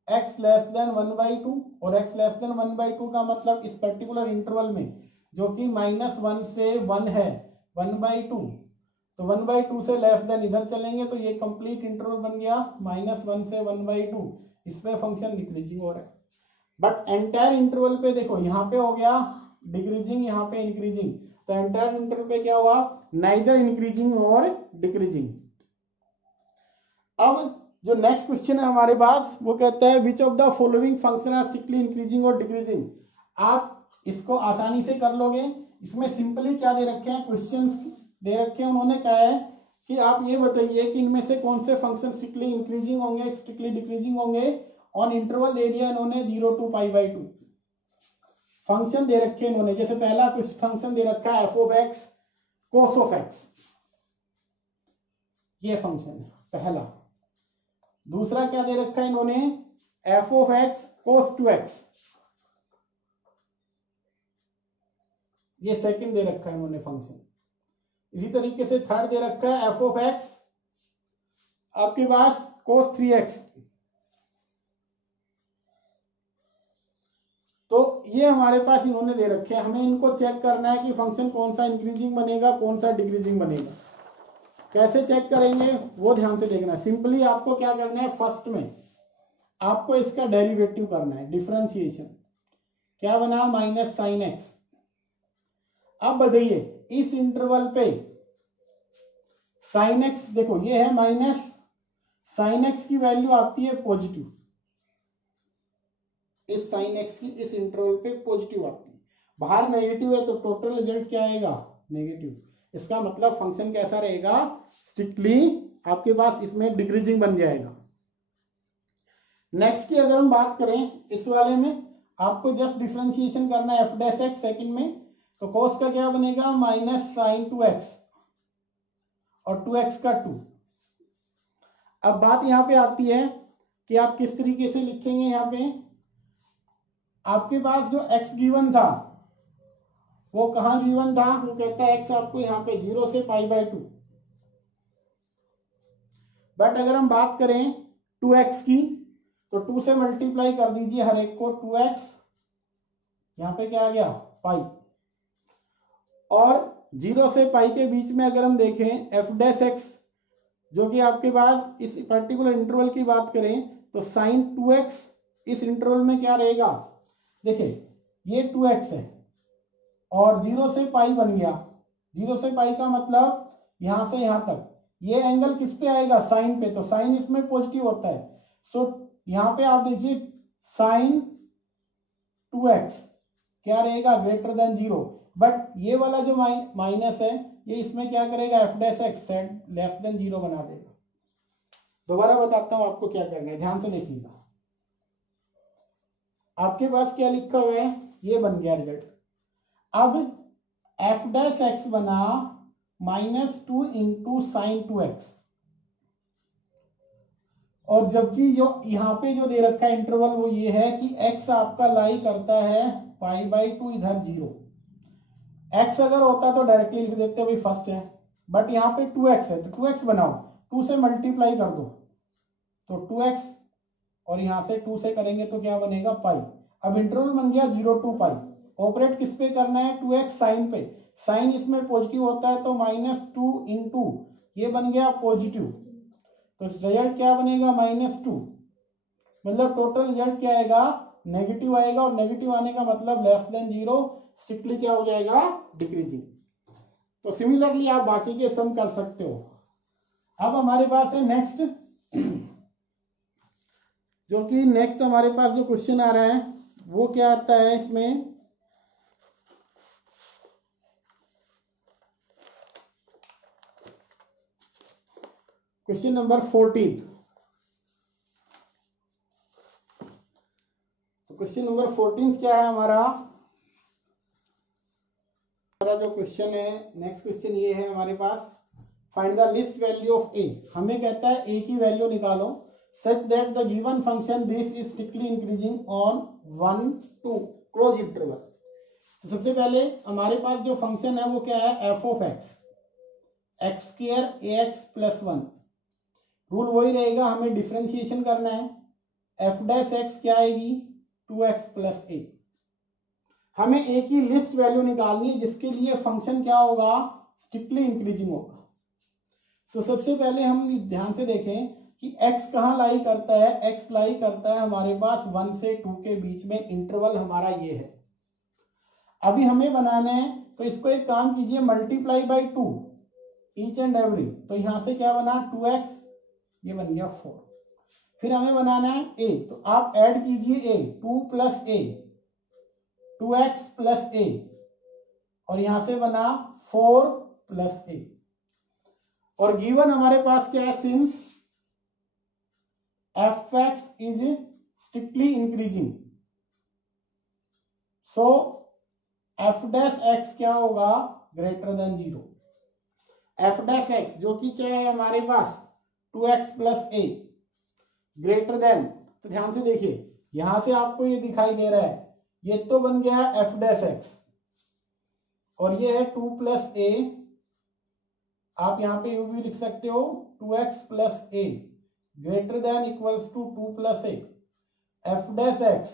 x लेस देन 1/2 और x लेस देन 1/2 का मतलब इस पर्टिकुलर इंटरवल में जो कि -1 से 1 है 1/2, तो 1/2 से लेस देन इधर चलेंगे तो ये कंप्लीट इंटरवल बन गया -1 से 1/2। इस पे फंक्शन डिक्रीजिंग हो रहा है। बट एंटायर इंटरवल पे देखो, यहाँ पे हो गया डिक्रीजिंग, यहाँ पे इंक्रीजिंग। तो एंटायर इंटरवल पे क्या हुआ, नाइदर इंक्रीजिंग और डिक्रीजिंग। अब जो नेक्स्ट क्वेश्चन है हमारे पास, वो कहता है which of the following function are strictly increasing और डिक्रीजिंग। आप इसको आसानी से कर लोगे। इसमें सिंपली क्या दे रखे हैं, क्वेश्चन दे रखे हैं। उन्होंने कहा है कि आप ये बताइए कि इनमें से कौन से फंक्शन स्ट्रिक्टली इंक्रीजिंग होंगे, स्ट्रिक्टली डिक्रीजिंग होंगे। ऑन इंटरवल दे दिया इन्होंने 0 to π/2। फंक्शन दे रखे इन्होंने, जैसे पहला कुछ फंक्शन दे रखा है f(x) cos(x), ये फंक्शन है पहला। दूसरा क्या दे रखा है इन्होंने, f(x cos2x), ये सेकंड दे रखा है इन्होंने फंक्शन। इसी तरीके से थर्ड दे रखा है f(x) आपके पास cos3x। तो ये हमारे पास इन्होंने दे रखे हैं। हमें इनको चेक करना है कि फंक्शन कौन सा इंक्रीजिंग बनेगा, कौन सा डिक्रीजिंग बनेगा। कैसे चेक करेंगे वो ध्यान से देखना है। सिंपली आपको क्या करना है, फर्स्ट में आपको इसका डेरिवेटिव करना है, डिफरेंशिएशन। क्या बना, -sin(x). अब बताइए इस इंटरवल पे sin(x), देखो ये है -sin(x) की वैल्यू आती है पॉजिटिव। इस sin(x) की इस इंटरवल पे पॉजिटिव आती है। बाहर नेगेटिव है तो टोटल रिजल्ट क्या आएगा, नेगेटिव। इसका मतलब फंक्शन कैसा रहेगा, स्ट्रिक्टली आपके पास इसमें डिक्रीजिंग बन जाएगा। नेक्स्ट की अगर हम बात करें इस वाले में, आपको जस्ट डिफरेंशिएशन करना है एफ डैश एक्स सेकंड में, तो cos का क्या बनेगा माइनस साइन 2x और 2x का 2। अब बात यहां पे आती है कि आप किस तरीके से लिखेंगे। यहां पे आपके पास जो x गिवन था वो कहां गिवन था, वो कहता है x आपको यहाँ पे 0 से π/2। बट अगर हम बात करें 2x की, तो 2 से मल्टीप्लाई कर दीजिए हर एक को, 2x यहाँ पे क्या आ गया पाई, और 0 से पाई के बीच में अगर हम देखें एफ डैश एक्स, जो कि आपके पास इस पर्टिकुलर इंटरवल की बात करें तो साइन 2x इस इंटरवल में क्या रहेगा, देखिए ये 2x है और 0 से पाई बन गया। 0 से पाई का मतलब यहां से यहां तक, ये एंगल किस पे आएगा साइन पे, तो साइन इसमें पॉजिटिव होता है। सो यहां पे आप देखिए साइन 2x क्या रहेगा ग्रेटर देन 0, बट ये वाला जो माइनस है ये इसमें क्या करेगा F dash x less than 0 बना देगा। दोबारा बताता हूं आपको क्या करना है, ध्यान से देखिएगा। आपके पास क्या लिखा हुआ है, ये बन गया रिजल्ट। अब एफ डैश एक्स बना -2 इंटू साइन 2x, और जबकि जो यहाँ पे जो दे रखा है इंटरवल वो ये है कि x आपका लाई करता है π/2 इधर 0। x अगर होता तो डायरेक्टली लिख देते भाई फर्स्ट है, बट यहाँ पे 2x है तो 2x बनाओ, 2 से मल्टीप्लाई कर दो तो 2x, और यहां से 2 से करेंगे तो क्या बनेगा पाई। अब इंटरवल बन गया 0 to पाई। ऑपरेट किस पे करना है 2x साइन पे, साइन इसमें पॉजिटिव होता है तो -2 इंटू ये बन गया पॉजिटिव, तो रिजल्ट क्या बनेगा -2, मतलब टोटल रिजल्ट क्या आएगा नेगेटिव आएगा, और नेगेटिव आने का मतलब लेस देन 0, स्ट्रिक्टली क्या हो जाएगा डिक्रीजिंग। तो सिमिलरली आप बाकी के सम कर सकते हो। अब हमारे पास है नेक्स्ट, जो कि नेक्स्ट हमारे पास जो क्वेश्चन आ रहा है वो क्या आता है इसमें, क्वेश्चन नंबर 14। तो क्वेश्चन नंबर 14 क्या है हमारा जो क्वेश्चन है, नेक्स्ट क्वेश्चन ये है हमारे पास, find the least value of a. हमें कहता है ए की वैल्यू निकालो such that the given function this is strictly increasing on 1 to close interval. तो सबसे पहले हमारे पास जो फंक्शन है वो क्या है F of x square A x plus 1। Rule वही रहेगा, हमें डिफरेंशिएशन करना है। एफ डैश एक्स क्या आएगी 2x प्लस ए। हमें ए की लिस्ट वैल्यू निकालनी है जिसके लिए फंक्शन क्या होगा स्ट्रिक्टली इंक्रीजिंग होगा। सो सबसे पहले हम ध्यान से देखें कि x कहाँ लाई करता है, x लाई करता है हमारे पास 1 से 2 के बीच में, इंटरवल हमारा ये है। अभी हमें बनाना है तो इसको एक काम कीजिए multiply by 2 each and every, तो यहां से क्या बना 2x, ये बन गया 4। फिर हमें बनाना है a, तो आप ऐड कीजिए a, 2 plus a 2x plus a, और यहां से बना 4 प्लस a। और गिवन हमारे पास क्या है, since F x is strictly increasing, so f dash x क्या होगा greater than 0। F dash x जो कि क्या है हमारे पास 2x plus a greater then, तो ध्यान से देखिए यहां से आपको ये दिखाई दे रहा है, ये तो बन गया एफ डैश एक्स, और ये है 2 प्लस a, आप यहां पे यू भी लिख सकते हो 2x plus a greater than equals to 2 plus a। F dash x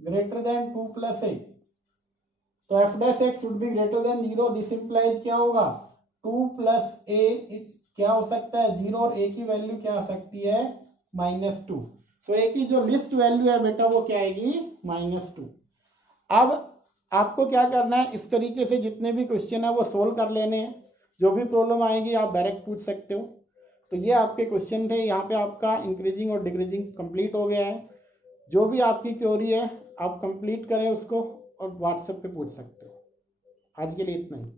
greater than 2 plus a, तो f dash x should be greater than 0। This implies क्या होगा 2 प्लस a क्या हो सकता है 0, और a की वैल्यू क्या आ सकती है -2। सो a की जो लिस्ट वैल्यू है बेटा वो क्या आएगी -2। अब आपको क्या करना है, इस तरीके से जितने भी क्वेश्चन है वो सोल्व कर लेने हैं। जो भी प्रॉब्लम आएगी आप डायरेक्ट पूछ सकते हो। तो ये आपके क्वेश्चन थे, यहाँ पे आपका इंक्रीजिंग और डिक्रीजिंग कंप्लीट हो गया है। जो भी आपकी क्वेरी है आप कंप्लीट करें उसको और व्हाट्सएप पे पूछ सकते हो। आज के लिए इतना ही।